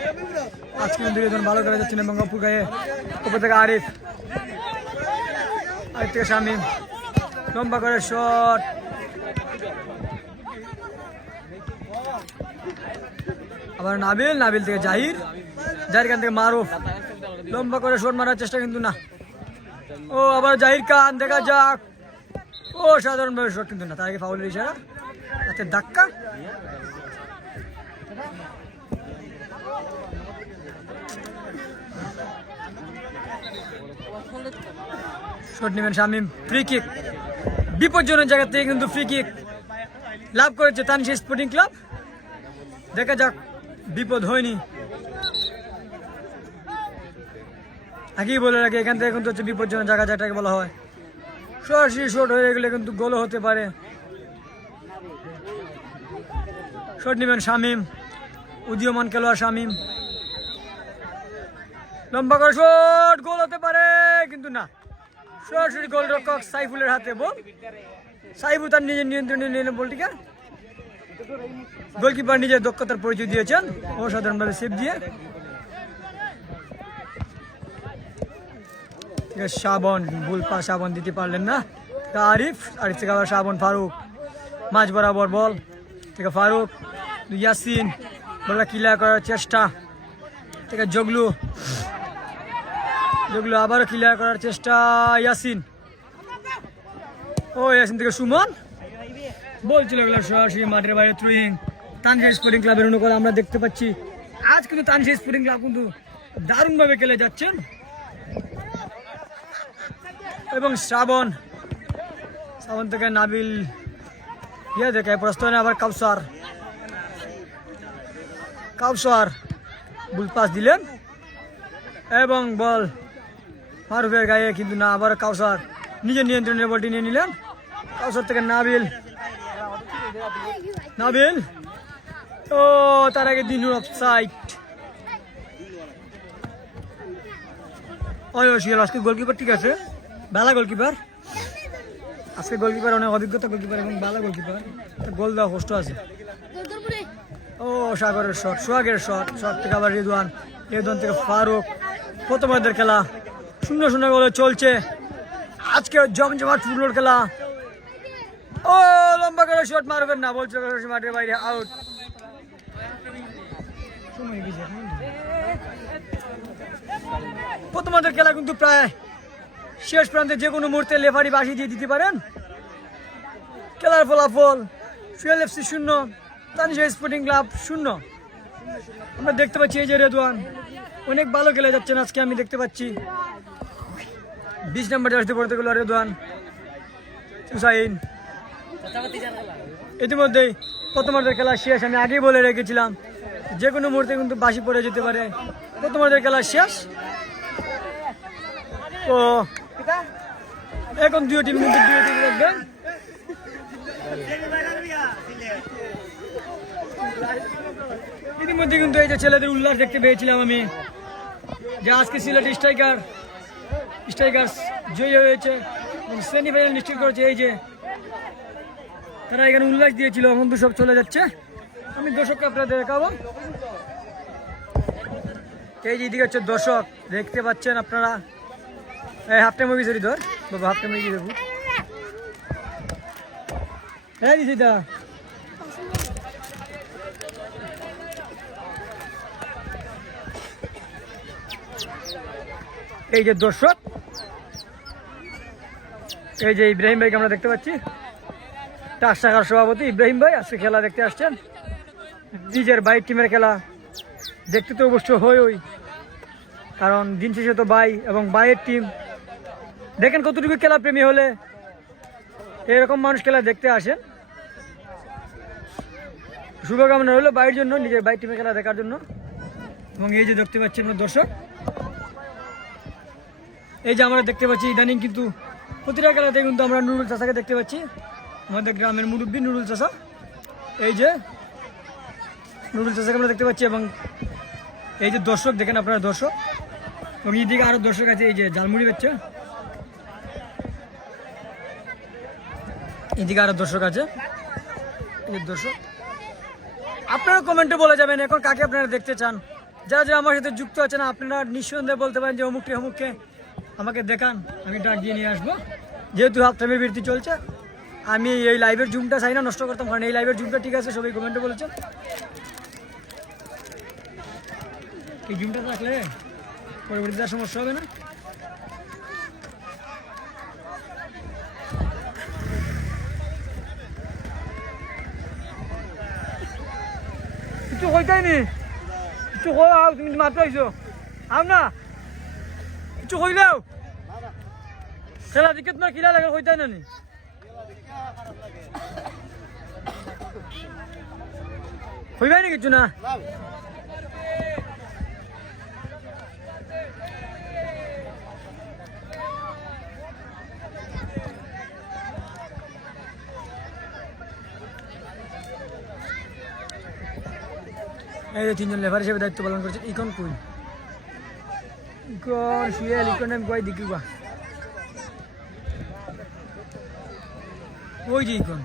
আজকে, কিন্তু রেদওয়ান ভালো খেলে যাচ্ছেন, এবং অপু গায়ে, অপু থেকে আরিফ, আরিফ থেকে শামীম, লম্বা করে শট, আবার নাবিল, নাবিল থেকে জাহির, জাহির খান থেকে মারুফ, লম্বা করে শট মারার চেষ্টা, কিন্তু না, ও আবার জাহির খান, দেখা যাক, ও সাধারণভাবে শট, কিন্তু না, তার আগে ফাউলের ইশারা, হাতে ধাক্কা। শট নেবেন শামীম, ফ্রি কিক, বিপজ্জনক জায়গা থেকে কিন্তু ফ্রি কিক লাভ করেছে তানিশ স্পোর্টিং ক্লাব। দেখা যাক, বিপদ হয়নি, আগেই বলে রাখি এখান থেকে কিন্তু হচ্ছে বিপজ্জনক জায়গা যেটাকে বলা হয়, সরাসরি শট হয়ে গেলে কিন্তু গোলও হতে পারে। শট নেবেন শামীম, উদীয়মান খেলোয়াড় শামীম, লম্বা করে শট, গোল হতে পারে, কিন্তু না, সরাসরি গোলরক্ষক সাইফুলের হাতে বল, সাইফুল তার নিজের নিয়ন্ত্রণে নিলেন বলটিকে, গোলকিপার নিজের দক্ষতার পরিচয় দিয়েছেন অসাধারণভাবে সেভ দিয়ে। শাবন, ভুল পা, শাবন দিতে পারলেন না, আরিফ, আরিফ থেকে আবার শাবন, ফারুক মাঝ বরাবর বল থেকে ফারুক, ইয়াসিন বলটা ক্লিয়ার করার চেষ্টা থেকে জগলু, জগলু আবারও ক্লিয়ার করার চেষ্টা, ইয়াসিন, ও ইয়াসিন থেকে সুমন, বল চলে গেল সরাসরি মাঠের বাইরে থ্রুইং, তানিশ স্পোর্টিং ক্লাবের অনুকূলে আমরা দেখতে পাচ্ছি। আজ কিন্তু তানিশ স্পোর্টিং ক্লাব কিন্তু দারুণভাবে খেলে যাচ্ছেন, এবং শ্রাবণ, শ্রাবণ থেকে নাবিল, ইয়ে দেখে প্রস্তাবনে আবার কাউসার, কাউসার বুল পাস দিলেন এবং বল মারুফের গায়ে, কিন্তু না, আবার কাউসার নিজের নিয়ন্ত্রণের বলটি নিয়ে নিলেন। কাউসার থেকে নাবিল, নাবিল, ও তার আগে দিনুর অফসাইড। আজকে গোলকিপার ঠিক আছে, ভালো গোলকিপার, আজকে গোলকিপার অনেক অভিজ্ঞতা গোলকিপার এবং ভালো গোলকিপার, গোল দেওয়া কষ্ট আছে। ও সাগরের শট, সোহাগের শট, শট থেকে আবার রিদওয়ান, রিদওয়ান থেকে ফারুক, প্রথমার্ধের খেলা 0-0 গোলে চলছে আজকে জমজমাট ফুটবল খেলা। ও লম্বা করে শট মারবেন না, বলছে মাঠের বাইরে, আউট। প্রথমার্ধের খেলা কিন্তু প্রায় শেষ প্রান্তে, যে কোনো মুহূর্তে লেফারি বাসি দিয়ে দিতে পারেন। খেলার ফলাফল সিএলএফসি 0, তানিশ স্পোর্টিং ক্লাব 0। আমরা দেখতে পাচ্ছি এই যে রেদওয়ান অনেক ভালো খেলে যাচ্ছেন আজকে, আমি দেখতে পাচ্ছি 20 নম্বর জার্সি পড়তে গেল রেদওয়ান হুসাইন। ইতিমধ্যেই প্রথমার্ধের খেলা শেষ। আমি আগেই বলে রেখেছিলাম যে কোনো মুহূর্তে কিন্তু বাসি পড়ে যেতে পারে। প্রথমার্ধের খেলা শেষ। তো এখন দুই টিম কিন্তু দেখবেন। ইতিমধ্যে কিন্তু এই যে ছেলেদের উল্লাস দেখতে পেয়েছিলাম আমি, যে আজকে সিলেট স্ট্রাইকার্স জয়ী হয়েছে এবং সেমিফাইনাল নিশ্চিত করেছে। এই যে তারা এখানে উল্লাস দিয়েছিল, এখন তো সব চলে যাচ্ছে। আমি দর্শককে আপনাদের দেখাবো। এই যে এদিকে হচ্ছে দর্শক, দেখতে পাচ্ছেন আপনারা। হাফ টাইম হয়ে গেছে ধর বাবা, হাফ টাইম হয়ে গেছে। হ্যাঁ দিদা এই যে দর্শক, এই যে ইব্রাহিম ভাইকে আমরা দেখতে পাচ্ছি, টাস শাখার সভাপতি ইব্রাহিম ভাই আজকে খেলা দেখতে আসছেন। নিজের ভাই টিমের খেলা দেখতে তো অবশ্য হয়, কারণ দিন শেষে তো ভাই এবং ভাইয়ের টিম। দেখেন কতটুকু খেলা প্রেমী হলে এরকম মানুষ খেলা দেখতে আসেন। শুভকামনা হলো ভাইয়ের জন্য, নিজের ভাই টিমের খেলা দেখার জন্য। এবং এই যে দেখতে পাচ্ছি আমরা দর্শক, এই যে আমরা দেখতে পাচ্ছি ইদানিং কিন্তু প্রতিটা খেলাতে কিন্তু আমরা নুরুল চাষাকে দেখতে পাচ্ছি, আমাদের গ্রামের মুরব্বী নুরুল চাষা। এই যে নুরুল চাষাকে আমরা দেখতে পাচ্ছি। এবং এই যে দর্শক দেখেন আপনারা দর্শক, এবং এইদিকে আরো দর্শক আছে, এই যে ঝালমুড়ি বাচ্চা, এদিকে আরো দর্শক আছে। এই যে দর্শক, আপনারা কমেন্টে বলে যাবেন এখন কাকে আপনারা দেখতে চান। যারা যারা আমার সাথে যুক্ত আছেন আপনারা নিঃসন্দেহে বলতে পারেন যে অমুককে আমাকে দেখান, আমি ডাক দিয়ে নিয়ে আসবো। যেহেতু হাফ টাইমের বিরতি চলছে, আমি এই লাইভের জুমটা চাই না নষ্ট করতাম, কারণ এই লাইভের জুমটা ঠিক আছে, সবাই কমেন্টে বলেছেন। এই জুমটা রাখলে পরবর্তীতে সমস্যা হবে না। কিছু কইতাই নি, কিছু কও, তুমি মাত্র আইছো আও না, কিছু কইলেও খেলা দিকে তোমার কিলা লাগে কইতাই না নি। কইবাই নি কিছু না। এই যে তিনজন লেবার হিসেবে দায়িত্ব পালন করছে। ইকন কই, ইকন সুয়েল, ইকন আমি কই দেখি বা ওই যে ইকন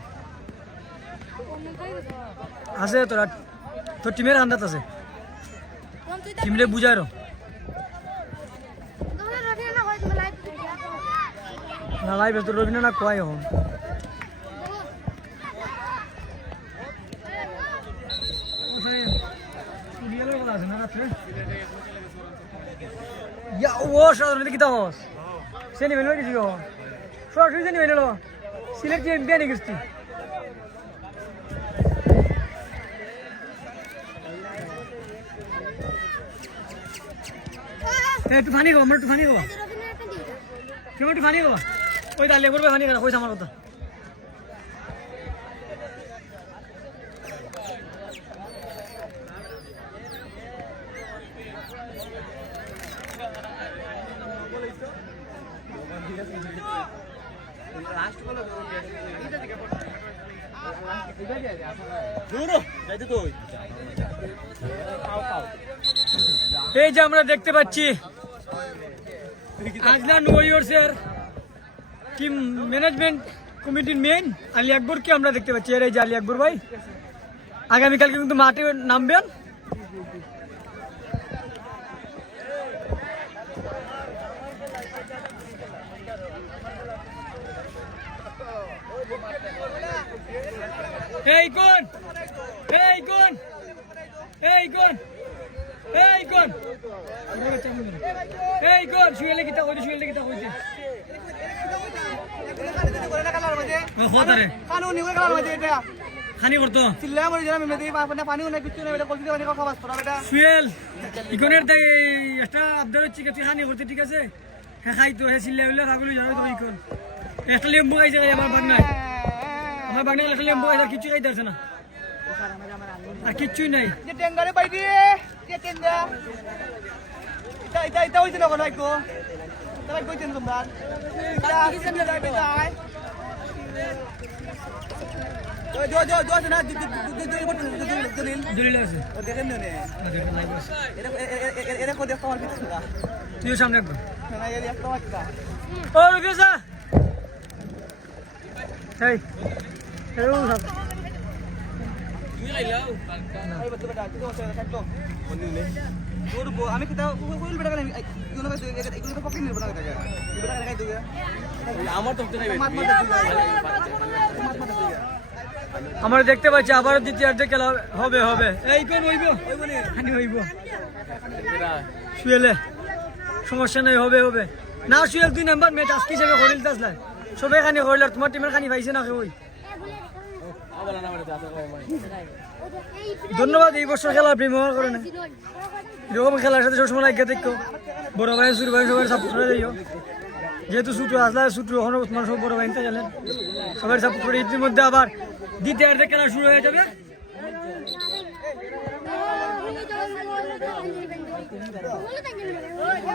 আছে, তোরা তোর টিমের আন্দাজ আছে, টিমরে বুঝায় না লাইভ তো রবি না কয় এখন। ও সাধারণ কিতা হস সেনি মেলো কিছু সরাসরি সেনি মেলো সিলেট চ্যাম্পিয়ন গেছি। একটু ফানি গো, আমার একটু ফানি গো, কেমন একটু ফানি গো, ওই তাহলে করবে ফানি করা কইস আমার কথা। এই যে আমরা দেখতে পাচ্ছি আজলান ওয়ারিয়র্সের টিম ম্যানেজমেন্ট কমিটির মেইন আলী আকবরকে আমরা দেখতে পাচ্ছি। এর এই যে আলী আকবর ভাই আগামীকালকে কিন্তু মাঠে নামবেন। এই কোন এই কোন এই কোন এই কোন এই কোন শুয়েলে কিতা কইতে, শুয়েলে কিতা কইতে কানুনি ওই কালার মধ্যে এটা খানি করতো চিল্লা মরে যারা মেমে দেই পানি পানি না কিছু না এটা কলতে পানি খাওয়া বাস তোরা বেটা শুয়েল ইকনের তাই একটা আবদার হচ্ছে কি তুই খানি করতে ঠিক আছে, হ্যাঁ খাই তো হ্যাঁ সিল্লে হইলে থাকলে জানো তুমি কোন একটা লেম্বু খাইছে আমার বাগনা একটা লেম্বু খাইছে কিছু খাইতে পারছে না আর কিচ্ছুই নাই যে টেঙ্গারে পাই দিয়ে যে টেঙ্গা এটা হইছে না কোনো আইকো তাই কইতেন তোমরা এটা যাই দো না দলিল আছে দেখেন নে এটা কো দেখো আমার কিছু না তুইও সামনে একবার না এই একটা বাচ্চা ও রুকেসা এই ও সব এই বাচ্চা বেটা তুই ওসে থাকতো করবো আমি কোথাও কইল বেটা আমি এগুলো তো পকেট নিব না টাকা বেটা খাই দিবে আমার তো নাই আমরা দেখতে পাচ্ছি আবারও দ্বিতীয়ার্ধে খেলা হবে হবে এই কোন হইব খানি হইব শুয়েলে সমস্যা নাই হবে হবে না শুয়েল 2 নাম্বার ম্যাচ আজকে হিসেবে করিল তাসলাই সবে খানি করিল তোমার টিমের খানি পাইছে না কেউ ধন্যবাদ এই বছর খেলা প্রেমর করে না এরকম খেলার সাথে সবসময় আগে দেখো বড় ভাই ছোট ভাই সবাই সাপোর্ট করে দিও যেহেতু ছুটু আসলে ছুটু ওখানে উসমান সব বড় ভাই নিতে গেলেন সবাই সাপোর্ট করে ইতির মধ্যে আবার দ্বিতীয়ার্ধে খেলা শুরু হয়ে যাবে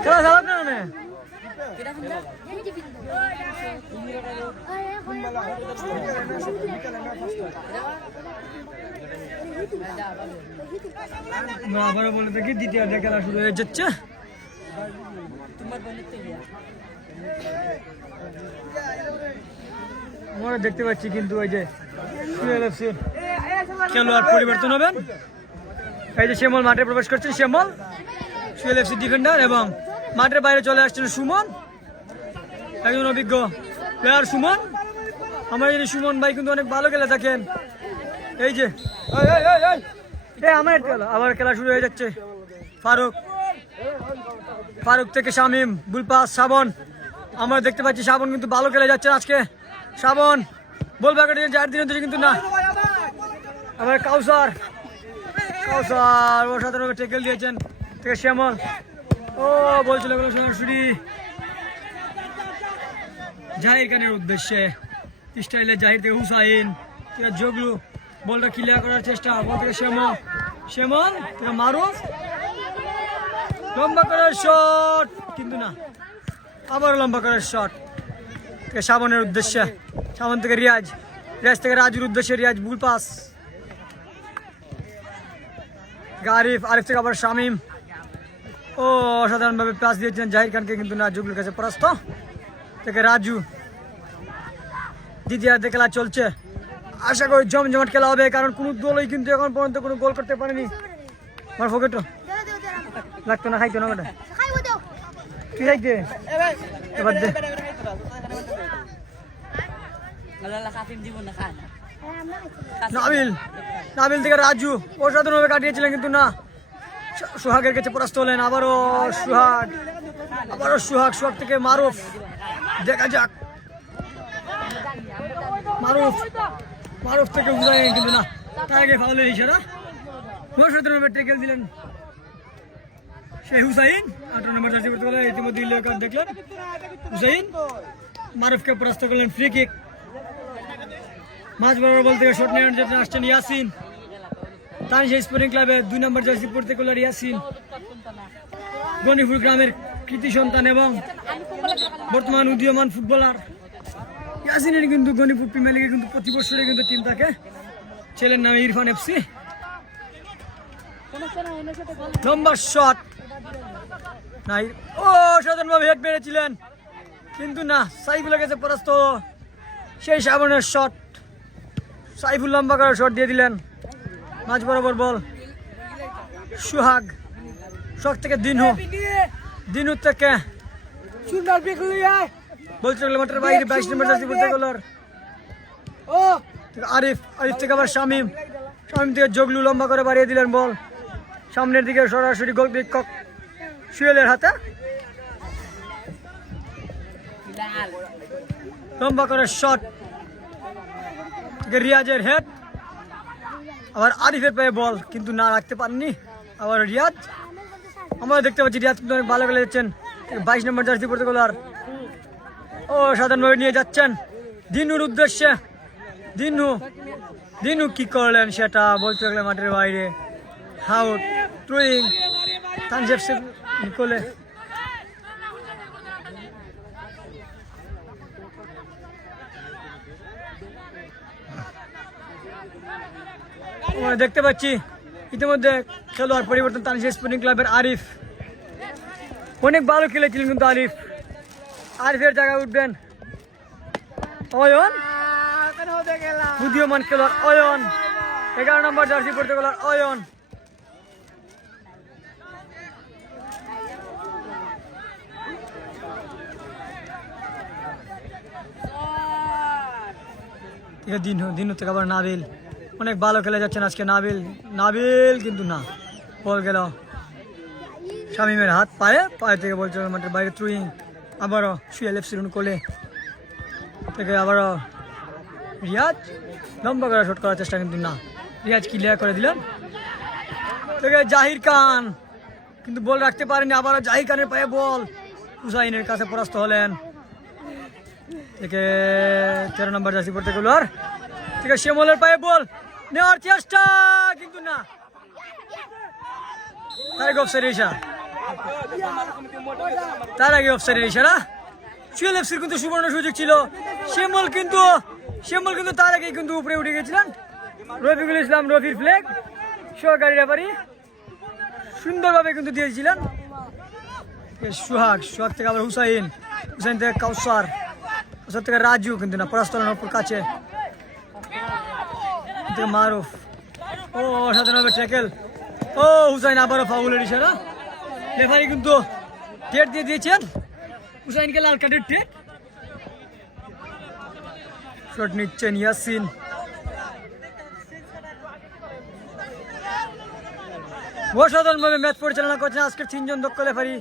খেলা চালাক না মানে আবারও বলে থাকি দ্বিতীয়ার্ধে খেলা শুরু হয়ে যাচ্ছে আমরা দেখতে পাচ্ছি কিন্তু ওই যে খেলোয়াড় পরিবর্তন হবেন এই যে শ্যামল মাঠে প্রবেশ করছেন শ্যামল সিএলএফসি ডিফেন্ডার এবং মাঠের বাইরে চলে আসছেন সুমন একজন অভিজ্ঞ প্লেয়ার সুমন আমরা জানি সুমন ভাই কিন্তু অনেক ভালো খেলে থাকেন এই যে আমার খেলা আবার খেলা শুরু হয়ে যাচ্ছে ফারুক থেকে শামিম বুলপাস শ্রাবণ আমরা দেখতে পাচ্ছি শ্রাবণ কিন্তু ভালো খেলে যাচ্ছে আজকে শ্রাবণ বল প্যাকেটে 4 দিনের ধরে কিন্তু না আবার কাউসার অসাধারণ টেকেল দিয়েছেন থেকে শ্যামল ও বলছিল সরাসরি জাহির খানের উদ্দেশ্যে স্টাইলে জাহির থেকে হুসাইন থেকে জগলু বলটা ক্লিয়ার করার চেষ্টা বল থেকে শ্যামল থেকে মারুফ লম্বা করার শট কিন্তু না আবার লম্বা করার শট থেকে শ্রাবণের উদ্দেশ্যে শ্রাবণ থেকে রিয়াজ থেকে রাজুর উদ্দেশ্যে রিয়াজ বুল পাস আরিফ থেকে আবার শামিম ও অসাধারণভাবে পাস দিয়েছেন জাহির খানকে কিন্তু না জুগলুর কাছে পরাস্ত থেকে রাজু দ্বিতীয়ার্ধে খেলা চলছে আশা করি জমজমাট খেলা হবে কারণ কোনো দলই কিন্তু এখন পর্যন্ত কোনো গোল করতে পারেনি আমার ফকেটো লাগতো না খাইতো না ওটা কি খাইতে এবার দে নাবিল থেকে রাজু অসাধারণভাবে কাটিয়েছিলেন কিন্তু না সোহাগের কাছে পরাস্ত হলেন আবারও সোহাগ থেকে মারুফ দেখা যাক মারুফ থেকে হুসাইন কিন্তু না তার আগে ফাউলের ইশারা অসাধারণভাবে টেকেল দিলেন সেই হুসাইন 18 নম্বর জার্সি পরতে গেলে ইতিমধ্যে ইয়েলো কার্ড দেখলেন হুসাইন মারুফকে পরাস্ত করলেন ফ্রি কিক মাঝ বরাবর বল থেকে শট নেওয়ার জন্য আসছেন ইয়াসিন তানশা স্পোর্টিং ক্লাবে 2 নম্বর জার্সি পরতে গেলে ইয়াসিন গনিপুর গ্রামের কৃতি সন্তান এবং বর্তমান উদীয়মান ফুটবলার ইয়াসিনের কিন্তু গনিপুর প্রিমিয়ার লিগে কিন্তু প্রতি বছরে কিন্তু টিম থাকে ছেলের নাম ইরফান এফসি লম্বা শট নাই ও সাধারণভাবে হেড মেরেছিলেন কিন্তু না সাইফুলের কাছে পরাস্ত সেই শ্রাবণের শট সাইফুল লম্বা করে শট দিয়ে দিলেন মাঝ বরাবর বল সোহাগ থেকে দিনু থেকে বলছে মাঠের বাইরে 22 নম্বর জার্সি পরতে গেল আরিফ থেকে আবার শামিম থেকে জগলু লম্বা করে বাড়িয়ে দিলেন বল সামনের দিকে সরাসরি গোলরক্ষক সুয়েলের হাতে লম্বা করে শট রিয়াজের হেড আবার আরিফের পায়ে বল কিন্তু না রাখতে পারেননি আবার রিয়াজ আমরা দেখতে পাচ্ছি রিয়াজ কিন্তু অনেক ভালো খেলে যাচ্ছেন 22 নম্বর জার্সি পড়তে গোলার ও সাধারণভাবে নিয়ে যাচ্ছেন দিনুর উদ্দেশ্যে। দিনু কি করলেন সেটা বলতে গেলে মাঠের বাইরে। Out throwing Tanjib Nicole. দেখতে পাচ্ছি ইতিমধ্যে খেলোয়াড় পরিবর্তন তানজিব স্পোর্টিং ক্লাবের আরিফ অনেক ভালো খেলেছিলেন, কিন্তু আরিফের জায়গায় উঠবেন অয়ন, বুদ্ধিমান খেলোয়াড় অয়ন, 11 নম্বর জার্সি পড়তে খেলোয়াড় অয়ন। দিন থেকে আবার নাবিল অনেক ভালো খেলে যাচ্ছেন আজকে। নাবিল কিন্তু না, বল গেল শামিমের হাত পায়ে থেকে বলছে মাঠের বাইরে থ্রোয়িং। আবারও সুয়েল এফসির কোলে থেকে আবারও রিয়াজ লম্বা করে শট করার চেষ্টা, কিন্তু না, রিয়াজ ক্লিয়ার করে দিলেন। থেকে জাহির খান কিন্তু বল রাখতে পারেনি। আবারও জাহির খানের পায়ে বল, হুসাইনের কাছে পরাস্ত হলেন। থেকে 13 নম্বর জার্সি পড়তে গেল আর থেকে শ্যামলের পায়ে বল নেওয়ার চেষ্টা, কিন্তু না, তার আগে অফসাইডের ইশারা। সুয়েল এফসির কিন্তু সুবর্ণ সুযোগ ছিল। শ্যামল কিন্তু তার আগে কিন্তু উপরে উঠে গেছিলেন। রফিকুল ইসলাম রফির ফ্ল্যাগ সহকারী রেফারি সুন্দরভাবে কিন্তু দিয়েছিলেন। সোহাগ থেকে আবার হুসাইন থেকে কাউসার থেকে রাজু, কিন্তু না, পরাস্ত কাছে মারুফ। ও অসাধারণভাবে ট্যাকেল। ও হুসাইন আবারও ফাউলের ইশারা। রেফারি কিন্তু টেট দিয়ে দিয়েছেন হুসাইনকে, লাল কার্ডের টেট। শট নিচ্ছেন ইয়াসিন। অসাধারণভাবে ম্যাচ পরিচালনা করছেন আজকের 3 জন দক্ষ রেফারি,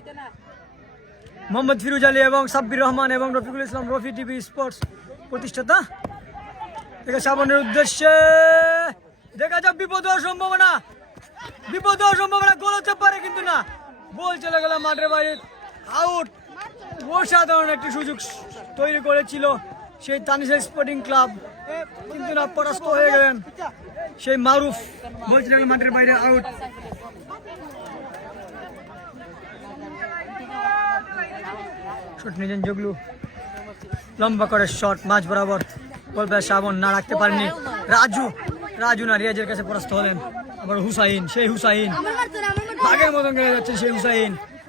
মোহাম্মদ ফিরোজ আলী এবং সাব্বির রহমান এবং রফিকুল ইসলাম রফি টিভি স্পোর্টস প্রতিষ্ঠাতা। দেখা সাবানের উদ্দেশ্যে, দেখা যাক বিপদ হওয়ার সম্ভাবনা, গোল হতে পারে, কিন্তু না, বল চলে গেল মাঠের বাইরে, আউট। অসাধারণ একটি সুযোগ তৈরি করেছিল সেই তানজিব স্পোর্টিং ক্লাব, কিন্তু না, পরাস্ত হয়ে গেলেন সেই মারুফ, বল চলে গেল মাঠের বাইরে, আউট। শট নিয়েছেন জগলু, লম্বা করে শট মাঝ বরাবর, বল শ্রাবণ না রাখতে পারেনি। রাজু না, রিয়াজের কাছে পরাস্ত হলেন। আবার হুসাইন বাঘের মতন খেলে যাচ্ছেন সেই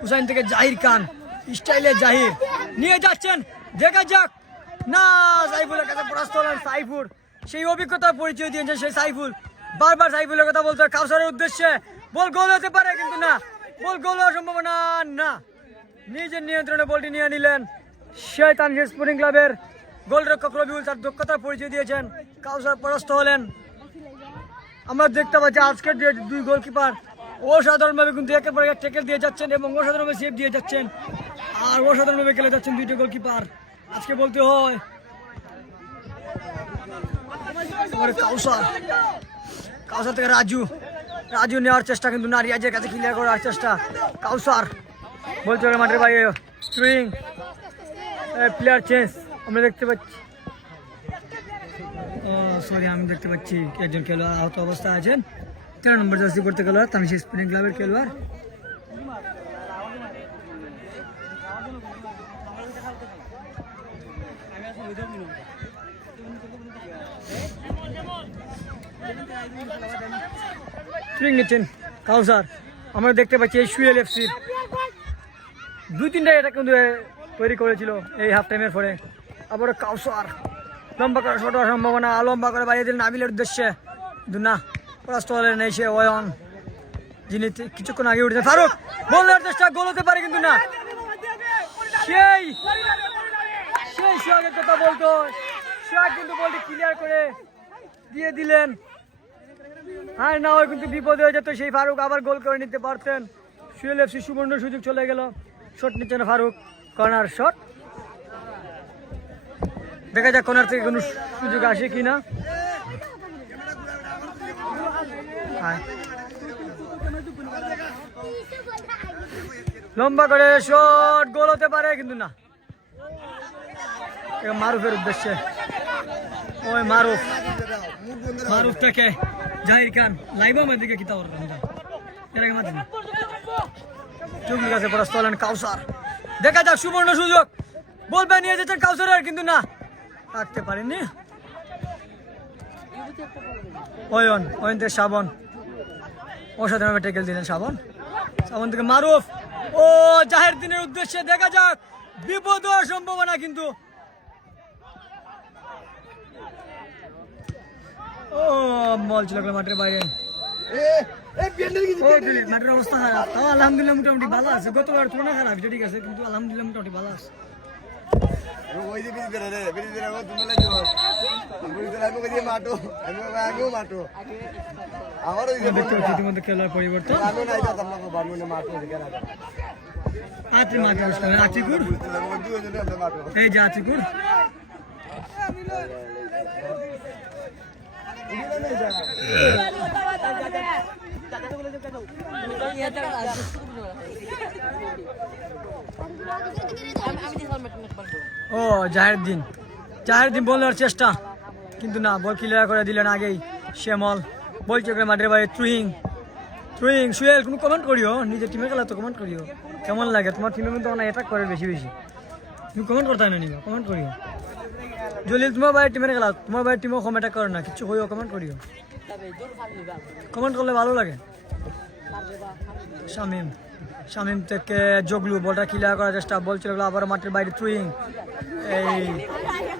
হুসাইন থেকে জাহির খান স্টাইলে জাহির নিয়ে যাচ্ছেন, দেখা যাক না, সাইফুলের কাছে পরাস্ত হলেন। সাইফুল সেই অভিজ্ঞতার পরিচয় দিয়েছেন সেই সাইফুল, বারবার সাইফুলের কথা বলতে হয় কাউসারের উদ্দেশ্যে। বল গোল হতে পারে, কিন্তু না, বল গোল হওয়ার সম্ভাবনা না। নিজের নিয়ন্ত্রণে বলটি নিয়ে নিলেন সেই তানজিব স্পোর্টিং ক্লাবের গোলরক্ষক রবিউল, তার দক্ষতার পরিচয় দিয়েছেন। কাউসার পরাস্ত হলেন। আমরা দেখতে পাচ্ছি আজকের যে 2 গোলকিপার অসাধারণভাবে কিন্তু একের পর এক ট্যাকেল দিয়ে যাচ্ছেন এবং অসাধারণভাবে সেভ দিয়ে যাচ্ছেন, আর অসাধারণভাবে খেলে যাচ্ছেন 2টা গোলকিপার আজকে বলতে হয়। কাউসার থেকে রাজু নেওয়ার চেষ্টা, কিন্তু না, রিয়াজের কাছে ক্লিয়ার করার চেষ্টা। কাউসার বলতে হবে মাঠের বাইরে, সুইং প্লেয়ার চেঞ্জ আমরা দেখতে পাচ্ছি। আমি দেখতে পাচ্ছি একজন খেলোয়াড় আহত অবস্থা আছেন। 13 নম্বর জার্সি পড়তে খেলোয়াড় তানজিব স্পোর্টিং ক্লাবের খেলোয়াড়। নিচ্ছেন কাউসার, আমরা দেখতে পাচ্ছি এই সুয়েল এফসির 2-3টা এটা কিন্তু তৈরি করেছিল এই হাফ টাইমের পরে। আবার কাউসার লম্বা করে শট হওয়ার সম্ভাবনা, লম্বা করে বাইরে দিলেন নাবিলের উদ্দেশ্যে, কিন্তু না, পরাস্ত হলেন এই সে অয়ন, যিনি কিছুক্ষণ আগে উঠেছেন। ফারুক বল নেওয়ার চেষ্টা, গোল হতে পারে, কিন্তু না, সেই সোহাগের কথা বলতো, সোহাগ কিন্তু বলটি ক্লিয়ার করে দিয়ে দিলেন। আর না হয় কিন্তু বিপদ হয়ে যেত, সেই ফারুক আবার গোল করে নিতে পারতেন। সুয়েল এফসি সুবর্ণ সুযোগ চলে গেল। শট নিচ্ছেন ফারুক, কর্নার শট, দেখা যাক কর্নার থেকে কোনো সুযোগ আসে কিনা। লম্বা করে শট, গোল হতে পারে কিন্তু না। মারুফের উদ্দেশ্যে, ওই মারুফ থেকে জাহির খান লাইভ আমার দিকে কিতা করবেন এর আগে মাত্র চুগলির কাছে পরাস্ত হলেন কাউসার। দেখা যাক সুবর্ণ সুযোগ, বলবে নিয়ে যেতেন কাউসারের কিন্তু না, রাখতে পারেননি। অয়ন থেকে শ্রাবণ, অসাধারণ টেকেল দিলেন শ্রাবণ থেকে মারুফ, ও জাহের দিনের উদ্দেশ্যে। দেখা যাক, বিপদ হওয়ার সম্ভাবনা কিন্তু। ও বল ছিল মাঠের বাইরে, মাঠের অবস্থা খারাপ। তাও আলহামদুলিল্লাহ মোটামুটি ভালো আছে, গতবার তুলনা খারাপ, ঠিক আছে, কিন্তু আলহামদুলিল্লাহ মোটামুটি ভালো আছে। ইতিমধ্যে খেলার পরিবর্তন, আতিকুর, এই যে আতিকুর, ও জাহের দিন বলার চেষ্টা কিন্তু না, বল ক্লিয়ার করে দিলেন আগেই শ্যামল। বল চোখে মাঠের বাইরে থ্রুইং। সুয়েল কোনো কমেন্ট করিও, নিজের টিমের খেলা তো কমেন্ট করিও, কেমন লাগে তোমার টিমে কিন্তু অনেক অ্যাটাক করে বেশি তুমি কমেন্ট করতে না নিবা, কমেন্ট করিও। জলিল তোমার বাইরের টিমের খেলা, তোমার বাইরের টিমও কম অ্যাটাক করে না, কিছু হইও কমেন্ট করিও, কমেন্ট করলে ভালো লাগে। শামিম থেকে জগলু, বলটা ক্লিয়ার করার চেষ্টা, বল চলে গেল আবার মাঠের বাইরে থ্রুইং। এই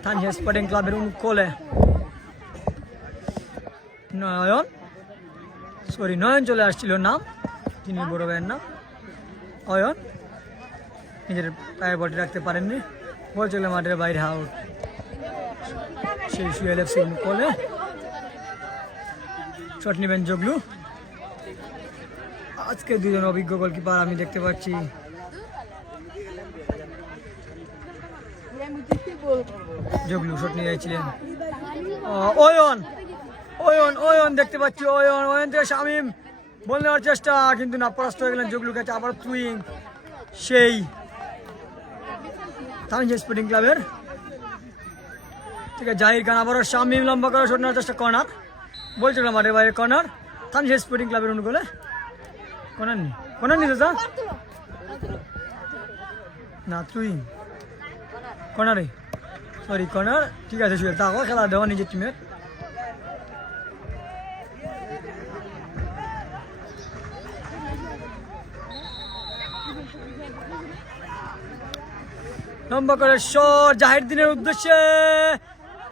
তানজিয়া স্পোর্টিং ক্লাবের অনুকূলে নয়ন চলে আসছিল নাম, তিনি বড় ভাইয়ের নাম অয়ন, নিজের পায়ে বলটি রাখতে পারেননি, বল চলে মাঠের বাইরে আউট। সেই সুয়েল এফসি অনুকূলে শট নেবেন জগলু। আজকে দুজন অভিজ্ঞ গোলকিপার আমি দেখতে পাচ্ছি। জগলু শট নিয়ে যাচ্ছিলেন, অয়ন দেখতে পাচ্ছি, অয়ন থেকে শামিম, বল নেওয়ার চেষ্টা কিন্তু না, পরাস্ত হয়ে গেলেন জগলুর কাছে। আবার থ্রুইং সেই তানজিয়া স্পোর্টিং ক্লাবের ঠিক আছে, জাহির খান আবারও শামিম লম্বা করে শট নেওয়ার চেষ্টা, কর্নার, বলছিল মাঠের বাইরে কর্নার, তানজিয়া স্পোর্টিং ক্লাবের অনুকূলে কর্নার নিতে যা না, থ্রুইং কর্নার, ঠিক আছে সুয়েল তাও খেলা দেওয়া নিজের টিমের। লম্বা করে শট জাহির দিনের উদ্দেশ্যে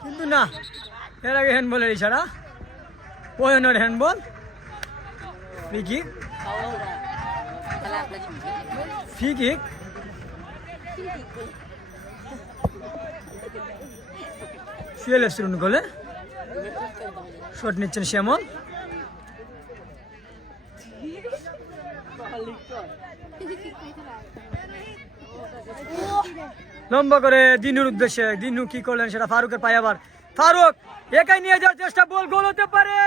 কিন্তু না, এর আগে হ্যান্ডবলের ইশারা, ওয়নের হ্যান্ডবল। ফ্রি কিক সুয়েল এফসির অনুকূলে শট নিচ্ছেন শ্যামল। লম্বা করে দিনুর উদ্দেশ্যে, দিনু কি করলেন সেটা ফারুকের পায়ে, আবার ফারুক একাই নিয়ে যাওয়ার চেষ্টা, বল গোল হতে পারে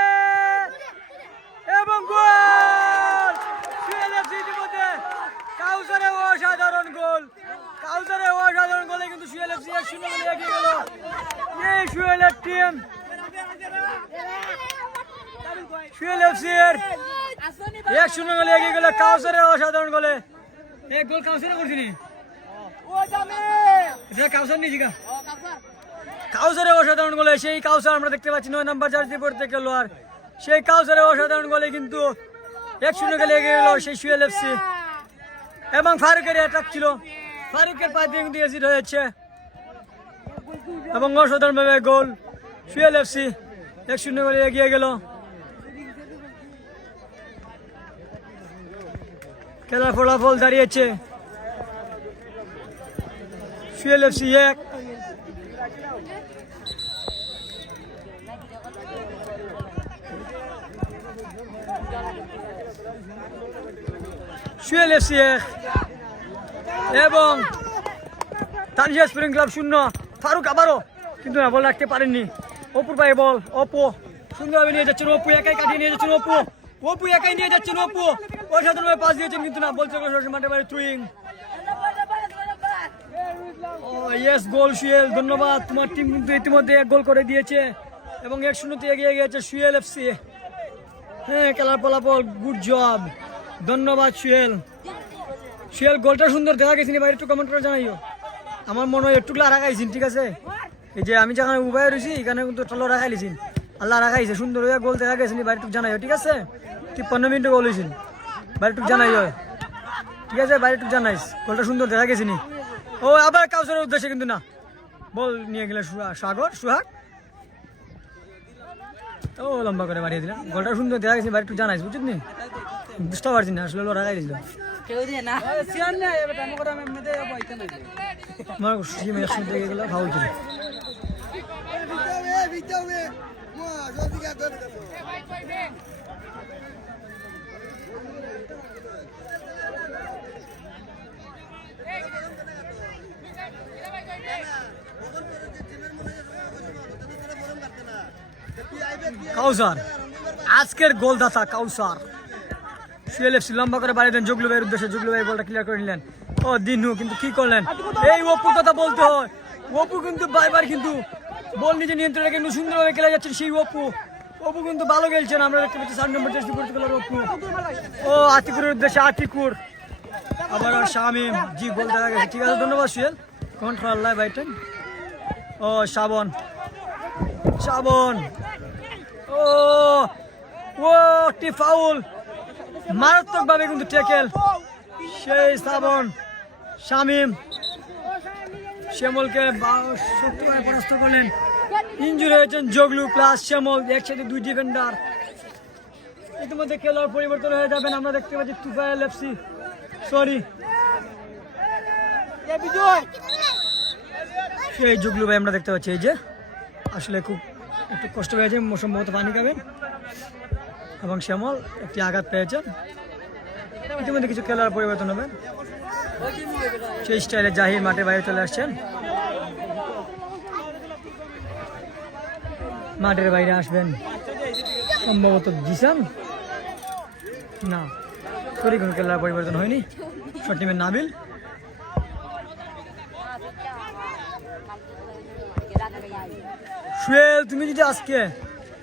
এবং গোল। কাউসারে অসাধারণ গোলে কিন্তু সুয়েল এফসি 1-0 গোলে এগিয়ে গেল। এই সুয়েলের টিম, সুয়েল এফসি এর 1-0 গোলে এগিয়ে গেল কাউসারের অসাধারণ গোলে। এক গোল কাউসারে করছিনি, কাউসারের অসাধারণ গোলে, সেই কাউসার আমরা দেখতে পাচ্ছি 9 নম্বর জার্সি পড়তে গেল, আর সেই কাউসারের অসাধারণ গোলে কিন্তু 1-0 গোলে এগিয়ে গেল সেই সুয়েল এফসি। এবং ফারুকের অ্যাটাক ছিল, ফারুকের পা দিয়ে কিন্তু এসিড হয়েছে এবং অসাধারণ ভাবে গোল, সুয়েল এফসি 1-0 গোলে এগিয়ে গেল। খেলার ফলাফল দাঁড়িয়েছে সুয়েল এফসি 1, সুয়েল এফসি 1 এবং তানজিয়া স্পোর্টিং ক্লাব 0। ফারুক আবারও কিন্তু না, বল রাখতে পারেননি। অপুর পায়ে বল, অপু সুন্দরভাবে নিয়ে যাচ্ছেন, অপু একাই কাটিয়ে নিয়ে যাচ্ছেন, অপু একাই নিয়ে যাচ্ছেন, অপু অসাধারণভাবে পাস দিয়েছেন কিন্তু না, বল চলে গেল সরাসরি মাঠের বাইরে থ্রুইং। ও ইয়েস, গোল সুয়েল, ধন্যবাদ। তোমার টিম কিন্তু ইতিমধ্যে 1 গোল করে দিয়েছে এবং 1-0 এগিয়ে গিয়েছে সুয়েল এফসি। হ্যাঁ, খেলার ফলাফল, গুড জব, ধন্যবাদ সুয়েল। সুয়েল গোলটা সুন্দর দেখা গেছে নি, বাইরে একটু কমেন্ট করে জানাইও। আমার মনে হয় একটু রাখাইছেন, ঠিক আছে? এই যে আমি যেখানে উবাই রয়েছি এখানে কিন্তু টলো রাখাইছেন, আল্লাহ রাখাইছে, সুন্দর হয়ে গোল দেখা গেছে নি, বাইরে একটু জানাইও, ঠিক আছে? 53 মিনিটে গোল হয়েছেন, বাইরে একটু জানাইও, ঠিক আছে? বাইরে একটু জানাইস, গোলটা সুন্দর দেখা গেছে নি। ও আবার কাউসারের উদ্দেশ্যে কিন্তু না, বল নিয়ে গেলে সুহাগ। ও লম্বা করে বাড়িয়ে দিলাম, গোলটা সুন্দর দেখা গেছে, বাইরে একটু জানাইস, বুঝছেন নি? বুঝতে পারছি না আসলে, রাখাই দিয়েছিল আমার একসঙ্গে গেলো ফাউল ছিল। কাউসার আজকের গোলদাতা, কাউসার। সুয়েল এফসি লম্বা করে বাড়িয়ে দেন জগলু ভাইয়ের উদ্দেশ্যে, জগলু ভাই বলটা ক্লিয়ার করে নিলেন। ও দিনু কিন্তু কি করলেন, এই অপুর কথা বলতে হয়। অপু কিন্তু বারবার কিন্তু বল নিজে নিয়ন্ত্রণ রেখে কিন্তু সুন্দরভাবে খেলে যাচ্ছেন সেই অপু কিন্তু ভালো খেলছেন। আমরা দেখতে পাচ্ছি 4 নম্বর জার্সি পরে খেলার অপু। ও আতিকুরের উদ্দেশ্যে আতিকুর, আবার শামিম, জি গোল দেখা গেছে, ঠিক আছে, ধন্যবাদ সুয়েল। কন্ট্রোল লাই বাইটেন। ও শ্রাবণ, ও ও টি ফাউল, মারাত্মক ভাবে কিন্তু ট্যাকেল, সেই শ্রাবণ, শামিম শ্যামলকে 70 পরাস্ত করলেন। ইনজুরি হয়েছেন জগলু প্লাস শ্যামল, একসাথে 2 ডিফেন্ডার। ইতিমধ্যে খেলার পরিবর্তন হয়ে যাবেন, আমরা দেখতে পাচ্ছি তুফাইল এফসি, সরি সেই জগলু ভাই আমরা দেখতে পাচ্ছি, এই যে আসলে খুব একটু কষ্ট হয়েছে, সম্ভবত পানি খাবেন, এবং শ্যামল একটি আঘাত পেয়েছেন। ইতিমধ্যে কিছু খেলার পরিবর্তন হবে, সেই স্টাইলে জাহির মাঠে বাইরে চলে আসছেন। মাঠের বাইরে আসবেন সম্ভবত জিসান, না সরি, কোনো খেলার পরিবর্তন হয়নি। শর্ট টিমের নাবিল। সুয়েল, তুমি যদি আজকে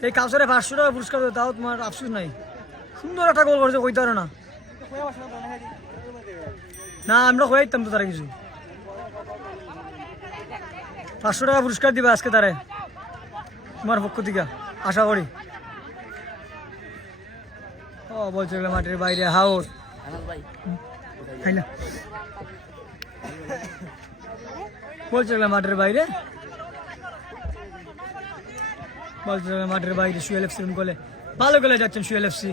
এই কাউসারে 500 টাকা পুরস্কার দাও, তাও তোমার আফসোস নাই। সুন্দর একটা গোল করেছে, কইতে পারো না, না আমরা হইতাম তো তারা কিছু। 500 টাকা পুরস্কার দিবা আজকে তারে, তোমার পক্ষ থেকে আশা করি। ও বলছে মাঠের বাইরে হাউস বলছে মাঠের বাইরে, বলছে মাঠের বাইরে সুয়েল এফসি গোলে, ভালো গোলে যাচ্ছেন সুয়েল এফসি।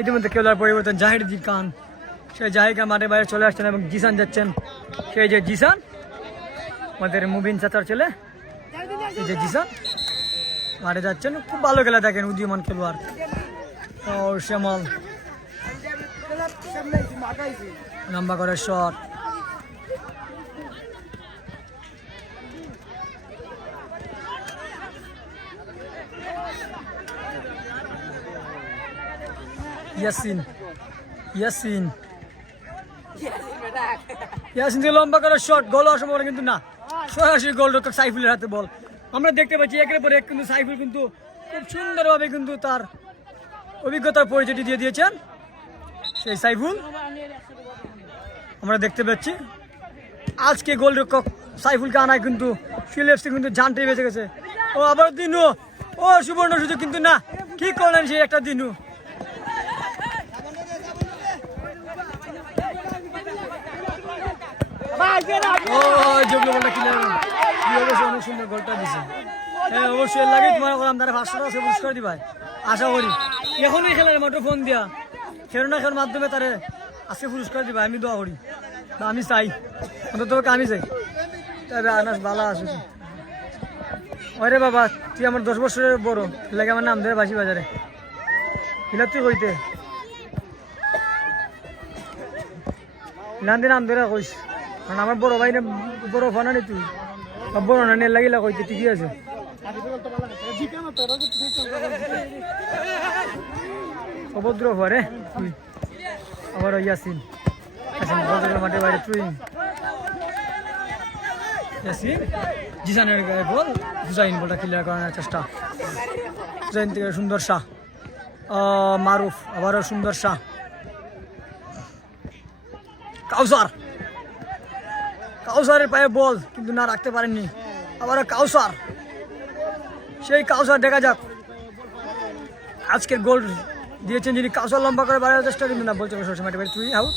ইতিমধ্যে খেলার পরিবর্তন, জাহির খান, সেই জাহির খান মাঠের বাইরে চলে আসছেন এবং জিসান যাচ্ছেন, সেই যে জিসান আমাদের মুবিন চাচার ছেলে, এই যে জিসান মাঠে যাচ্ছেন, খুব ভালো খেলা দেখেন, উদীয়মান খেলোয়াড়। ও শ্যামল লম্বা করে শট, ইয়াসিন থেকে লম্বা করে শট, গোল হওয়ার সম্ভাবনা কিন্তু না, সরাসরি গোলরক্ষক সাইফুলের হাতে বল। আমরা দেখতে পাচ্ছি একের পর এক কিন্তু সাইফুল কিন্তু খুব সুন্দরভাবে কিন্তু তার অভিজ্ঞতার পরিচয়টি দিয়ে দিয়েছেন। সেই সাইফুল আমরা দেখতে পাচ্ছি আজকে গোলরক্ষক সাইফুলকে আনায় কিন্তু সুয়েল এফসি কিন্তু জানটাই বেঁচে গেছে। ও আবার দিনু, ও সুবর্ণ সুযোগ কিন্তু না, কি করলেন সেই একটা দিনু। অনেক সুন্দর গোলটা দিছে, হ্যাঁ অবশ্যই লাগে তোমার তারা 500 টাকা পুরস্কার দিবা আশা করি। এখনই খেলার মাত্র ফোন দিয়া খেলার মাধ্যমে তারা আজকে পুরস্কার দিবা, আমি দোয়া করি, আমি চাই, অন্তত আমি চাই। তবে আনাস ভালো আছে, ওরে বাবা তুই আমার 10 বছরের বড়, লাগে আমার নাম ধরে বাসি বাজারে হিলাপ, তুই কইতে নাম ধরে কইস, কারণ আমার বড় ভাই না, বড় ফোনা নি তুই, বড় না লাগিলা কইতে, ঠিকই আছে। অভদ্র হরে আবার ইয়াসিন মাঠের বাইরে তুই ইয়াসিন জিসানের গায়ে বল হুসাইন বলটা ক্লিয়ার করানোর চেষ্টা হুসাইন থেকে সুন্দর শাহ মারুফ আবারও সুন্দর শাহ কাউসার কাউসারের পায়ে বল কিন্তু না রাখতে পারেননি আবারও কাউসার সেই কাউসার দেখা যাক আজকের গোল দিয়েছেন যিনি কাউসার লম্বা করে বাড়ানোর চেষ্টা কিন্তু না বলছে মাঠে বাইরে তুই আউট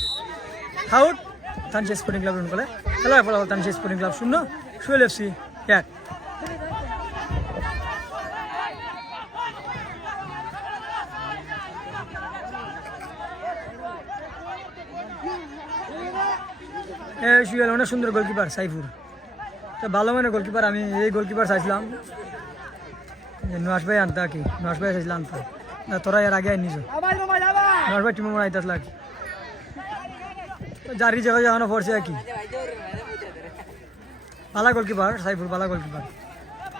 আউট তানসি স্পোর্টিং ক্লাব বলে খেলার ফলাফল তানসি স্পোর্টিং ক্লাব 0 সুয়েল এফসি 1 সুয়েল অনেক সুন্দর গোলকিপার সাইফুর তো ভালো মানে গোলকিপার আমি এই গোলকিপার চাইছিলাম নুয়াস ভাই আনতে কি নুয়াস ভাই চাইছিলাম আনতে না তোরা এর আগে আনিস নুয়াস ভাই টিমে মনে আইতাস লাগে জারি জায়গায় এখনো পড়ছে আর কি ভালো গোলকিপার সাইফুর ভালো গোলকিপার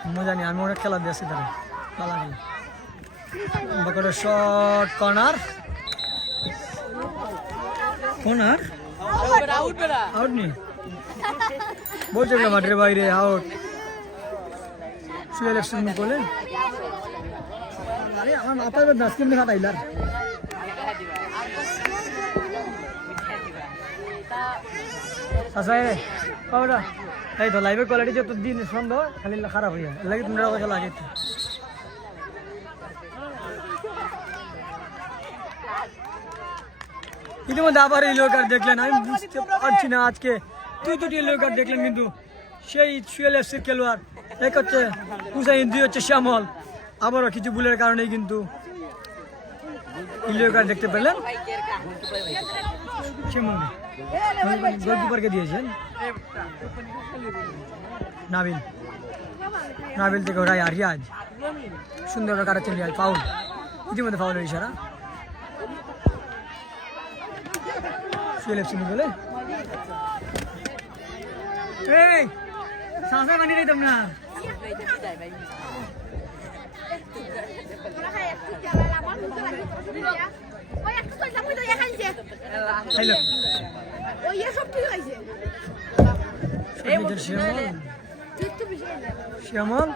আমি জানি আমি অনেক খেলা দিয়েছি তারা ভালো করে শর্ট কর্নার কর্নার আউট নি বলছে মাঠের বাইরে আউট সুয়েল এফসি বলে আরে আমার মাথায় দশ কেমনি খাটাইলার আচ্ছা ওরা এই তো লাইভের কোয়ালিটি যত দিন সন্দেহ খালি খারাপ হয়ে যায় লাগে তোমরা কথা লাগে ইতিমধ্যে আবার এই লোক আর দেখলেন আমি বুঝতে পারছি না আজকে দুটি লোক আর দেখলেন কিন্তু সেই সুয়েল এফসির খেলোয়াড় এক হচ্ছে হুসাইন দুই হচ্ছে শ্যামল আবারও কিছু ভুলের কারণেই কিন্তু ইলিয়কার দেখতে পেলেন গোলকিপারকে দিয়েছেন নাবিল নাবিল থেকে ওরাই আর রিয়াজ সুন্দর কাটাচ্ছেন রিয়াজ ফাউল ইতিমধ্যে ফাউলের ইশারা সুয়েল এফসি বলে এই সাঁসে বানিয়ে দিতাম না শ্যামল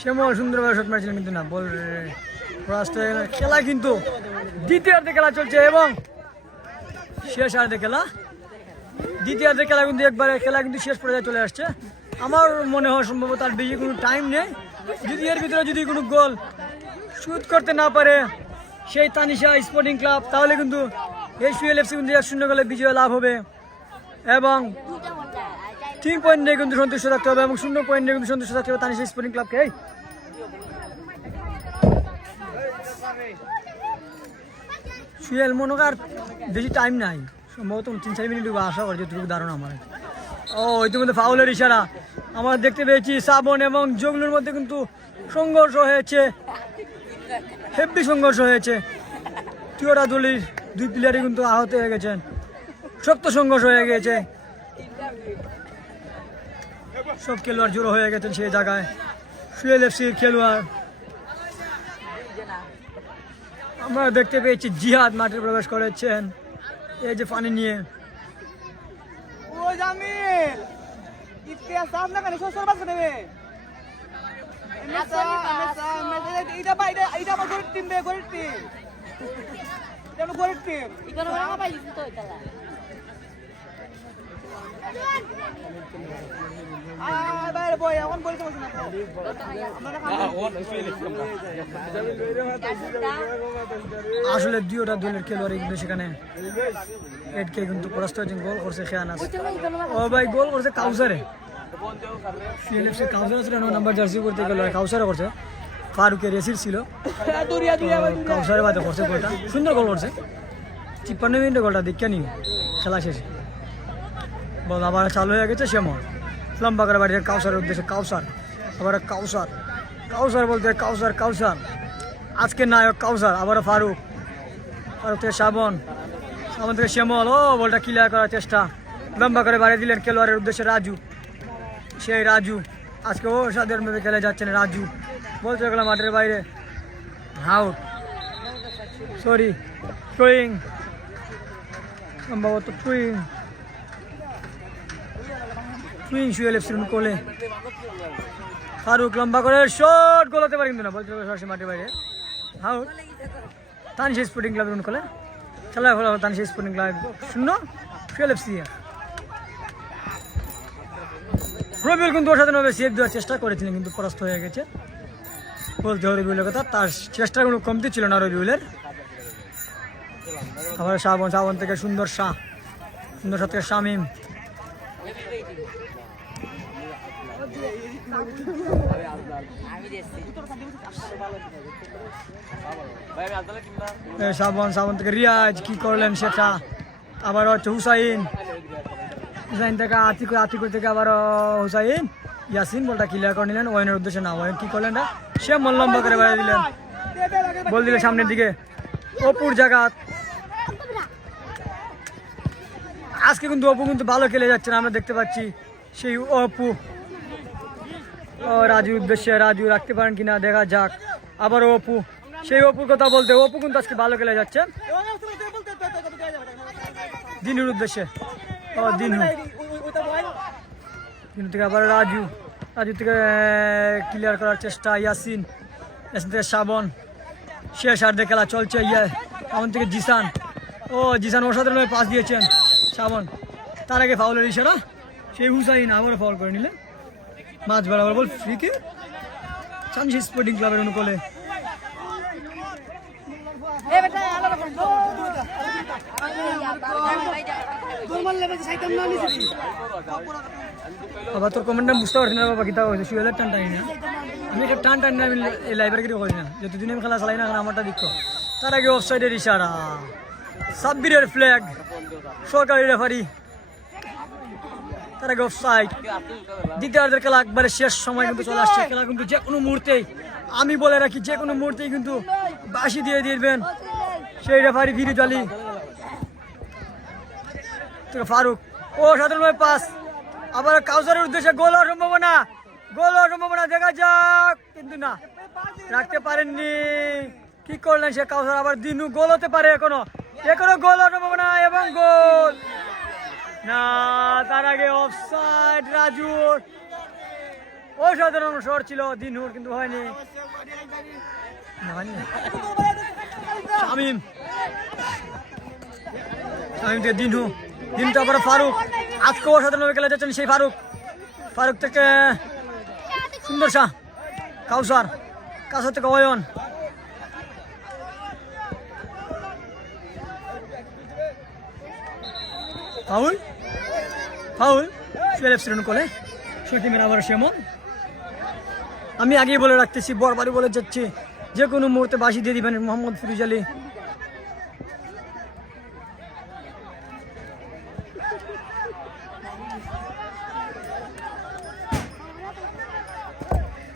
শ্যামল সুন্দরভাবে শট মারছিলেন কিন্তু না বল খেলা কিন্তু দ্বিতীয়ার্ধে খেলা চলছে এবং শেষ আর্ধে খেলা দ্বিতীয়ার্ধে খেলা কিন্তু একবারে খেলা কিন্তু শেষ পর্যায়ে চলে আসছে আমার মনে হয় সম্ভবত আর বেশি কোনো টাইম নেই যদি এর ভিতরে যদি কোনো গোল শুট করতে না পারে সেই তানিশা স্পোর্টিং ক্লাব তাহলে কিন্তু এই সুয়েল এফসি কিন্তু 1-0 গোলে বিজয় লাভ হবে এবং 3 পয়েন্ট নিয়ে কিন্তু সন্তুষ্ট থাকতে হবে এবং 0 পয়েন্ট নিয়ে কিন্তু সন্তুষ্ট থাকতে হবে তানিশা স্পোর্টিং ক্লাবকে সুয়েল মনোকার বেশি টাইম নাই সম্ভবত 3-4 মিনিট আশা করে যেটুকু ধারণা আমার ইতিমধ্যে ফাউলের ইশারা আমরা দেখতে পেয়েছি শ্রাবণ এবং জগলুর মধ্যে কিন্তু সংঘর্ষ হয়েছে হেভি সংঘর্ষ হয়েছে তিওরা দলের দুই প্লেয়ারই কিন্তু আহত হয়ে গেছেন শক্ত সংঘর্ষ হয়ে গেছে সব খেলোয়াড় জড়ো হয়ে গেছেন সেই জায়গায় সুয়েল এফসির খেলোয়াড় আমরা দেখতে পেয়েছি জিহাদ মাঠে প্রবেশ করেছেন এই যে পানি নিয়ে আসলে দুইটা দলের খেলোয়াড় কিন্তু সেখানে এটকে কিন্তু পরাস্ত হয়েছেন গোল করছে খেয়ানাস ও ভাই গোল করছে কাউসারে কাউসার ছিল 9 নাম্বার জার্সি করতে গেল কাউসারে করছে ফারুকের রেসির ছিল কাউসারে বাদে করছে গোলটা সুন্দর গোল করছে 53 মিনিটে গোলটা দেখে নিও খেলা শেষে বল আবার চালু হয়ে গেছে শ্যামল লম্বা করে বাড়িতে কাউসারের উদ্দেশ্যে কাউসার আবার কাউসার কাউসার বলতে কাউসার কাউসার আজকে নায়ক কাউসার আবার ফারুক ফারুক থেকে শ্রাবণ শ্রাবণ থেকে শ্যামল বলটা ক্লিয়ার করার চেষ্টা লম্বা করে বাড়িয়ে দিলেন খেলোয়াড়ের উদ্দেশ্যে রাজু সেই রাজু আজকে সাদের মধ্যে খেলে যাচ্ছেন রাজু বল চলে গেল মাঠের বাইরে, আউট, সরি, থ্রোয়িং, সম্ভবত থ্রোয়িং সুহেল এফসির অনুকূলে। ফারুক লম্বা করে শট, গোল হতে পারে কিন্তু না, বল চলে গেল সরাসরি মাঠের বাইরে, আউট। তানশী স্পোর্টিং ক্লাবের অনুকূলে খেলার ফলাফল Tanshi sporting club 0, Suhel FC 1। Rabiul কিন্তু অসাধারণভাবে সেভ দেওয়ার চেষ্টা করেছিলেন কিন্তু পরাস্ত হয়ে গেছে, বলতে হবে রবিউলের কথা, তার চেষ্টার কোনো কমতি ছিল না রবিউলের। আবার শ্রাবণ থেকে সুন্দর শাহ থেকে শামীম, শ্রাবণ থেকে রিয়াজ, কি করলেন সেটা, আবার হচ্ছে হুসাইন থেকে আতিকুর থেকে আবার হুসাইন, ইয়াসিন বলটা ক্লিয়ার করে নিলেন, ওয়াইনের উদ্দেশ্যে না, ওয়াইন কি করলেন না, সে লম্বা করে বেড়ে দিলেন, বল দিলেন সামনের দিকে, অপুর জায়গা। আজকে কিন্তু অপু কিন্তু ভালো খেলে যাচ্ছে না, আমরা দেখতে পাচ্ছি সেই অপু। রাজুর উদ্দেশ্যে, রাজু রাখতে পারেন কিনা দেখা যাক, আবার অপু, সেই অপুর কথা বলতে, অপু কিন্তু আজকে ভালো খেলে যাচ্ছে। দিনুর উদ্দেশ্যে, দিনু থেকে আবার রাজু থেকে ক্লিয়ার করার চেষ্টা, ইয়াসিন থেকে শ্রাবণ, শেষ আর খেলা চলছে, এমন থেকে জিসান, জিসান অসাধারণভাবে পাস দিয়েছেন শ্রাবণ, তার আগে ফাউলের ইশারা, সেই হুসাইন আবারও ফাউল করে নিলেন, মাঝ বরাবর বল, ফ্রি কিক তানশী স্পোর্টিং ক্লাবের অনুকূলে। বাবা তোর কমেন্টটা বুঝতে পারছি না বাবা, কিতা হয়েছে, সুয়েলের টান টানি না, আমি একটা টান টানি না, আমি এই লাইব্রেরি কিছু করি না, যতদিন আমি খেলা চালাই না আমারটা দেখো। তার আগে অফসাইডের ইশারা, সাব্বিরের ফ্ল্যাগ, সরকারি রেফারি, তার আগে অফসাইড। দ্বিতীয়ার্ধের খেলা একবারে শেষ সময় কিন্তু চলে আসছে, খেলা কিন্তু যে কোনো মুহূর্তেই, আমি বলে রাখি, যে কোনো মুহূর্তেই কিন্তু বাঁশি দিয়ে দিবেন সেই রেফারি ফিরোজ আলী। ফারুক সাধারণভাবে পাস, আবার কাউসারের উদ্দেশ্যে, গোল হওয়ার সম্ভাবনা, দেখা যাক, কিন্তু না, রাখতে পারেননি, কি করলেন সে কাউসার, আবার দিনু, গোল হতে পারে, এখনো গোল হওয়ার সম্ভাবনা, এবং গোল না, তার আগে অফসাইড, রাজুর অসাধারণ শট ছিল দিনুর, কিন্তু হয়নি। শামীম থেকে দিনু তো আবার ফারুক, আজকে অসাধারণভাবে খেলে যাচ্ছেন সেই ফারুক থেকে সুন্দর শাহ, কাউসার থেকে অয়ন, ফাউল সুহেল এফসির অনুকূলে, সেই টিমের আবার সেমন। আমি আগেই বলে রাখতেছি, বরবারই বলে যাচ্ছি, যে কোনো মুহূর্তে বাঁশি দিয়ে দিবেন মোহাম্মদ ফিরোজ আলী।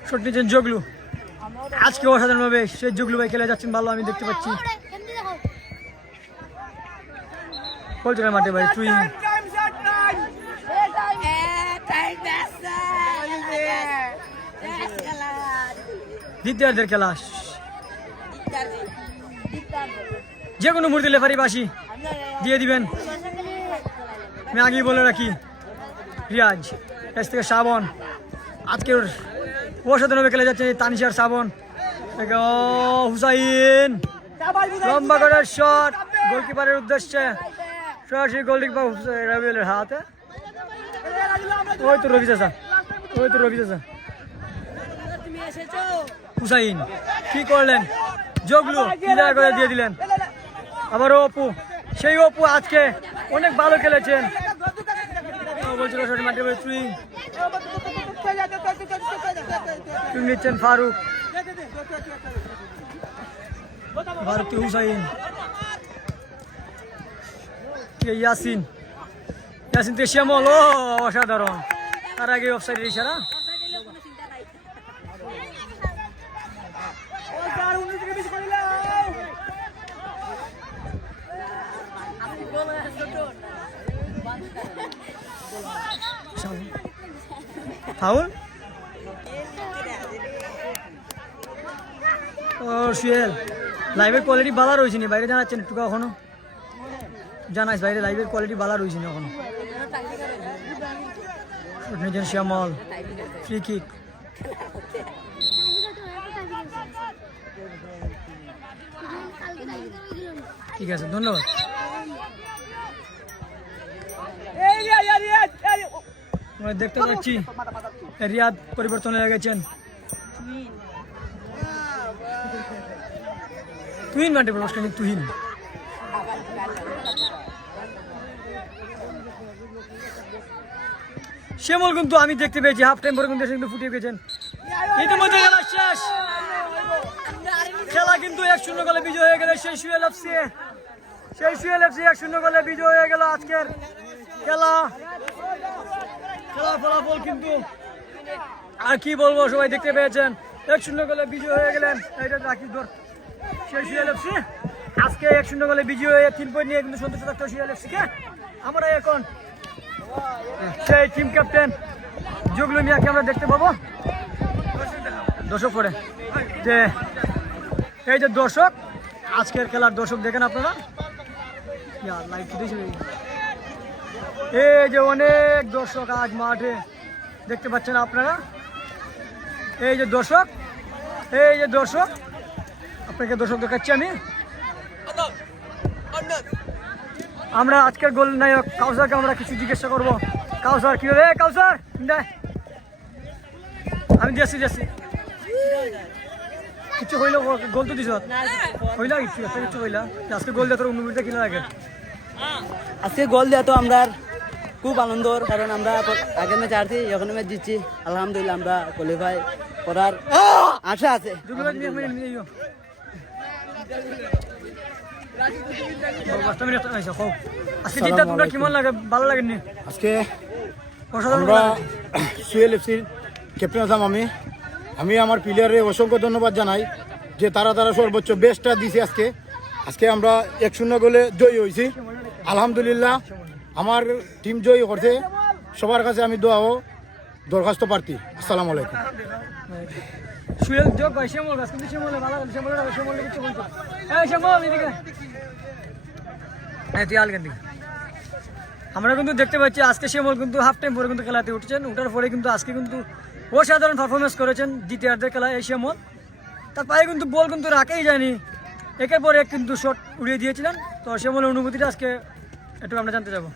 শট নিচ্ছেন জগলু, আজকে অসাধারণভাবে সেই জগলু ভাই খেলে যাচ্ছেন ভালো, আমি দেখতে পাচ্ছি। কলচরের মাঠে ভাই তুই দ্বিতীয়ার্ধের খেলা, যে কোনো মুহূর্তে রেফারি বাঁশি দিয়ে দিবেন, আমি আগেই বলে রাখি। রিয়াজ থেকে শ্রাবণ, আজকে অসাধারণভাবে খেলে যাচ্ছে তানশী আর শ্রাবণ, হুসাইন লম্বা করে শট, গোলকিপারের উদ্দেশ্যে, সরাসরি গোলকিপার রবিউলের হাতে, ওই তো রবি চাচা, হুসাইন কি করলেন, জগলু ক্লিয়ার করে দিয়ে দিলেন, আবার অপু, সেই অপু আজকে অনেক ভালো খেলেছেন, বলছিল মাঠে চুইং নিচ্ছেন ফারুক হুসাইন, ইয়াসিন থেকে শ্যামল, অসাধারণ, তার আগে অফসাইডের ইশারা। ফাউল ও সুয়েল, লাইভের কোয়ালিটি ভালো রয়েছে নি, বাইরে জানাচ্ছেন একটু এখনো জানাইস, বাইরে লাইভের কোয়ালিটি ভালো রয়েছে না এখনো। নিজের শ্যামল ফ্রি কিক, ঠিক আছে ধন্যবাদ। আমরা দেখতে পাচ্ছি রিয়াদ পরিবর্তন হয়ে গেছেন, তুহিন মাঠে প্রবেশ করেন, তুহিন শ্যামল কিন্তু আমি দেখতে পেয়েছি হাফ টাইম পরে কিন্তু এসে কিন্তু ফুটিয়ে গেছেন। ইতিমধ্যে খেলা শেষ, খেলা কিন্তু 1-0 গোলে বিজয় হয়ে গেল সেই সুয়েল এফসি, 1-0 গোলে বিজয় হয়ে গেল আজকের খেলা ফলাফল কিন্তু আর কি বলবো, সবাই দেখতে পেয়েছেন 1-0 গোলে বিজয় হয়ে গেলেন। এটা রাখি ধর সেই সুয়েল এফসি আজকে 1-0 গোলে বিজয় হয়ে 3 পয়েন্ট নিয়ে কিন্তু সন্তুষ্ট থাকতে সুয়েল এফসিকে। আমরা এখন সেই টিম ক্যাপ্টেন জুগলু মিয়াকে আমরা দেখতে পাবো দর্শক পরে, যে এই যে দর্শক আজকের খেলার দর্শক দেখেন আপনারা, এই যে অনেক দর্শক আজ মাঠে দেখতে পাচ্ছেন আপনারা, এই যে দর্শক আপনাকে দর্শক দেখাচ্ছি আমি। আমরা আজকের গোল নায়ক কাউসারকে আমরা কিছু জিজ্ঞাসা করবো। কাউসার কি হবে? কাউসার আমি দিয়েছি কিছু হইলো, গোল তো দিছ হইলা কিছু হইলা, আজকে গোল দেওয়ার অনুভূতিটা কি লাগে? আজকে গোল দেওয়া তো আমরা খুব আনন্দর, কারণ আমরা আগের ম্যাচ হারছি, এখন ম্যাচ জিতছি, আলহামদুলিল্লাহ আমরা কোয়ালিফাই করার আশা আছে। আজকে জিতটা তোমরা কেমন লাগে, ভালো লাগেনি? আজকে অসাধারণ আমরা সুয়েল এফসির ক্যাপ্টেন আসাম, আমি আমার প্লেয়ারের অসংখ্য ধন্যবাদ জানাই যে তারা সর্বোচ্চ বেস্টটা দিছে। আজকে আমরা 1-0 গোলে জয়ী হয়েছি, আলহামদুলিল্লাহ আমার টিম জয়ী করছে। সবার কাছে আমি দোয়া ও দরখাস্ত প্রার্থী। আসসালামু আলাইকুম। সুয়েল যোগ ভাই শ্যামল গাছ কিন্তু শ্যামলে ভালো শ্যামল কিছু বলতো, হ্যাঁ শ্যামল এদিকে, হ্যাঁ তুই আলগান দিকে। আমরা কিন্তু দেখতে পাচ্ছি আজকে শ্যামল কিন্তু হাফ টাইম পরে কিন্তু খেলাতে উঠছেন, ওঠার পরে কিন্তু আজকে কিন্তু অসাধারণ পারফরমেন্স করেছেন দ্বিতীয়ার্ধের খেলায়। এই শ্যামল তার পায়ে কিন্তু বল কিন্তু রাখেই যায়নি, একের পর এক কিন্তু শট উড়িয়ে দিয়েছিলেন। তো শ্যামলের অনুভূতিটা আজকে একটু আমরা জানতে যাবো।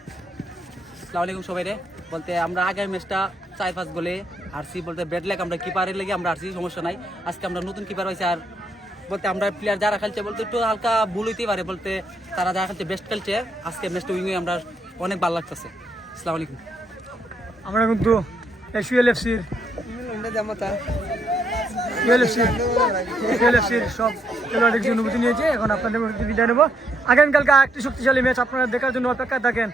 আসসালামু আলাইকুম সবাই রে, বলতে আমরা আগের ম্যাচটা 4-5 গোলে আরসি, বলতে ব্যাড লেগ আমরা কিপারের লেগে আমরা আরসি, সমস্যা নাই। আজকে আমরা নতুন কিপার হয়েছে, আর বলতে আমরা প্লেয়ার যারা খেলছে বলতে একটু হালকা ভুল হইতেই পারে, বলতে তারা যারা খেলছে বেস্ট খেলছে। আজকে ম্যাচটা উইং আমরা অনেক ভালো লাগতেছে। আসসালামু আলাইকুম। আমরা কিন্তু সুয়েল এফসির সব খেলোয়াড়দের অনুভূতি নিয়েছে, এখন আপনাদের বিদায় নেবো। আগামীকালকে একটি শক্তিশালী ম্যাচ আপনারা দেখার জন্য অপেক্ষা থাকেন।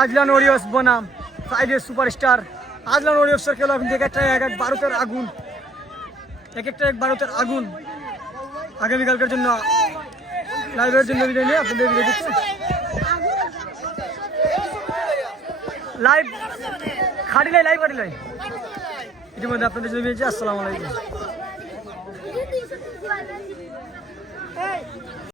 আজলান ওরিয়স বনাম ফ্রাইডে সুপারস্টার। আজলান ওরিয়সের খেলা কিন্তু এক এক ভারতের আগুন। আগামীকালকের জন্য লাইভের জন্য বিদায় নিয়ে আপনাদের বিদায় দিচ্ছি। লাইভ খাটিলাই ইতিমধ্যে আপনাদের জন্য আসসালামু আলাইকুম।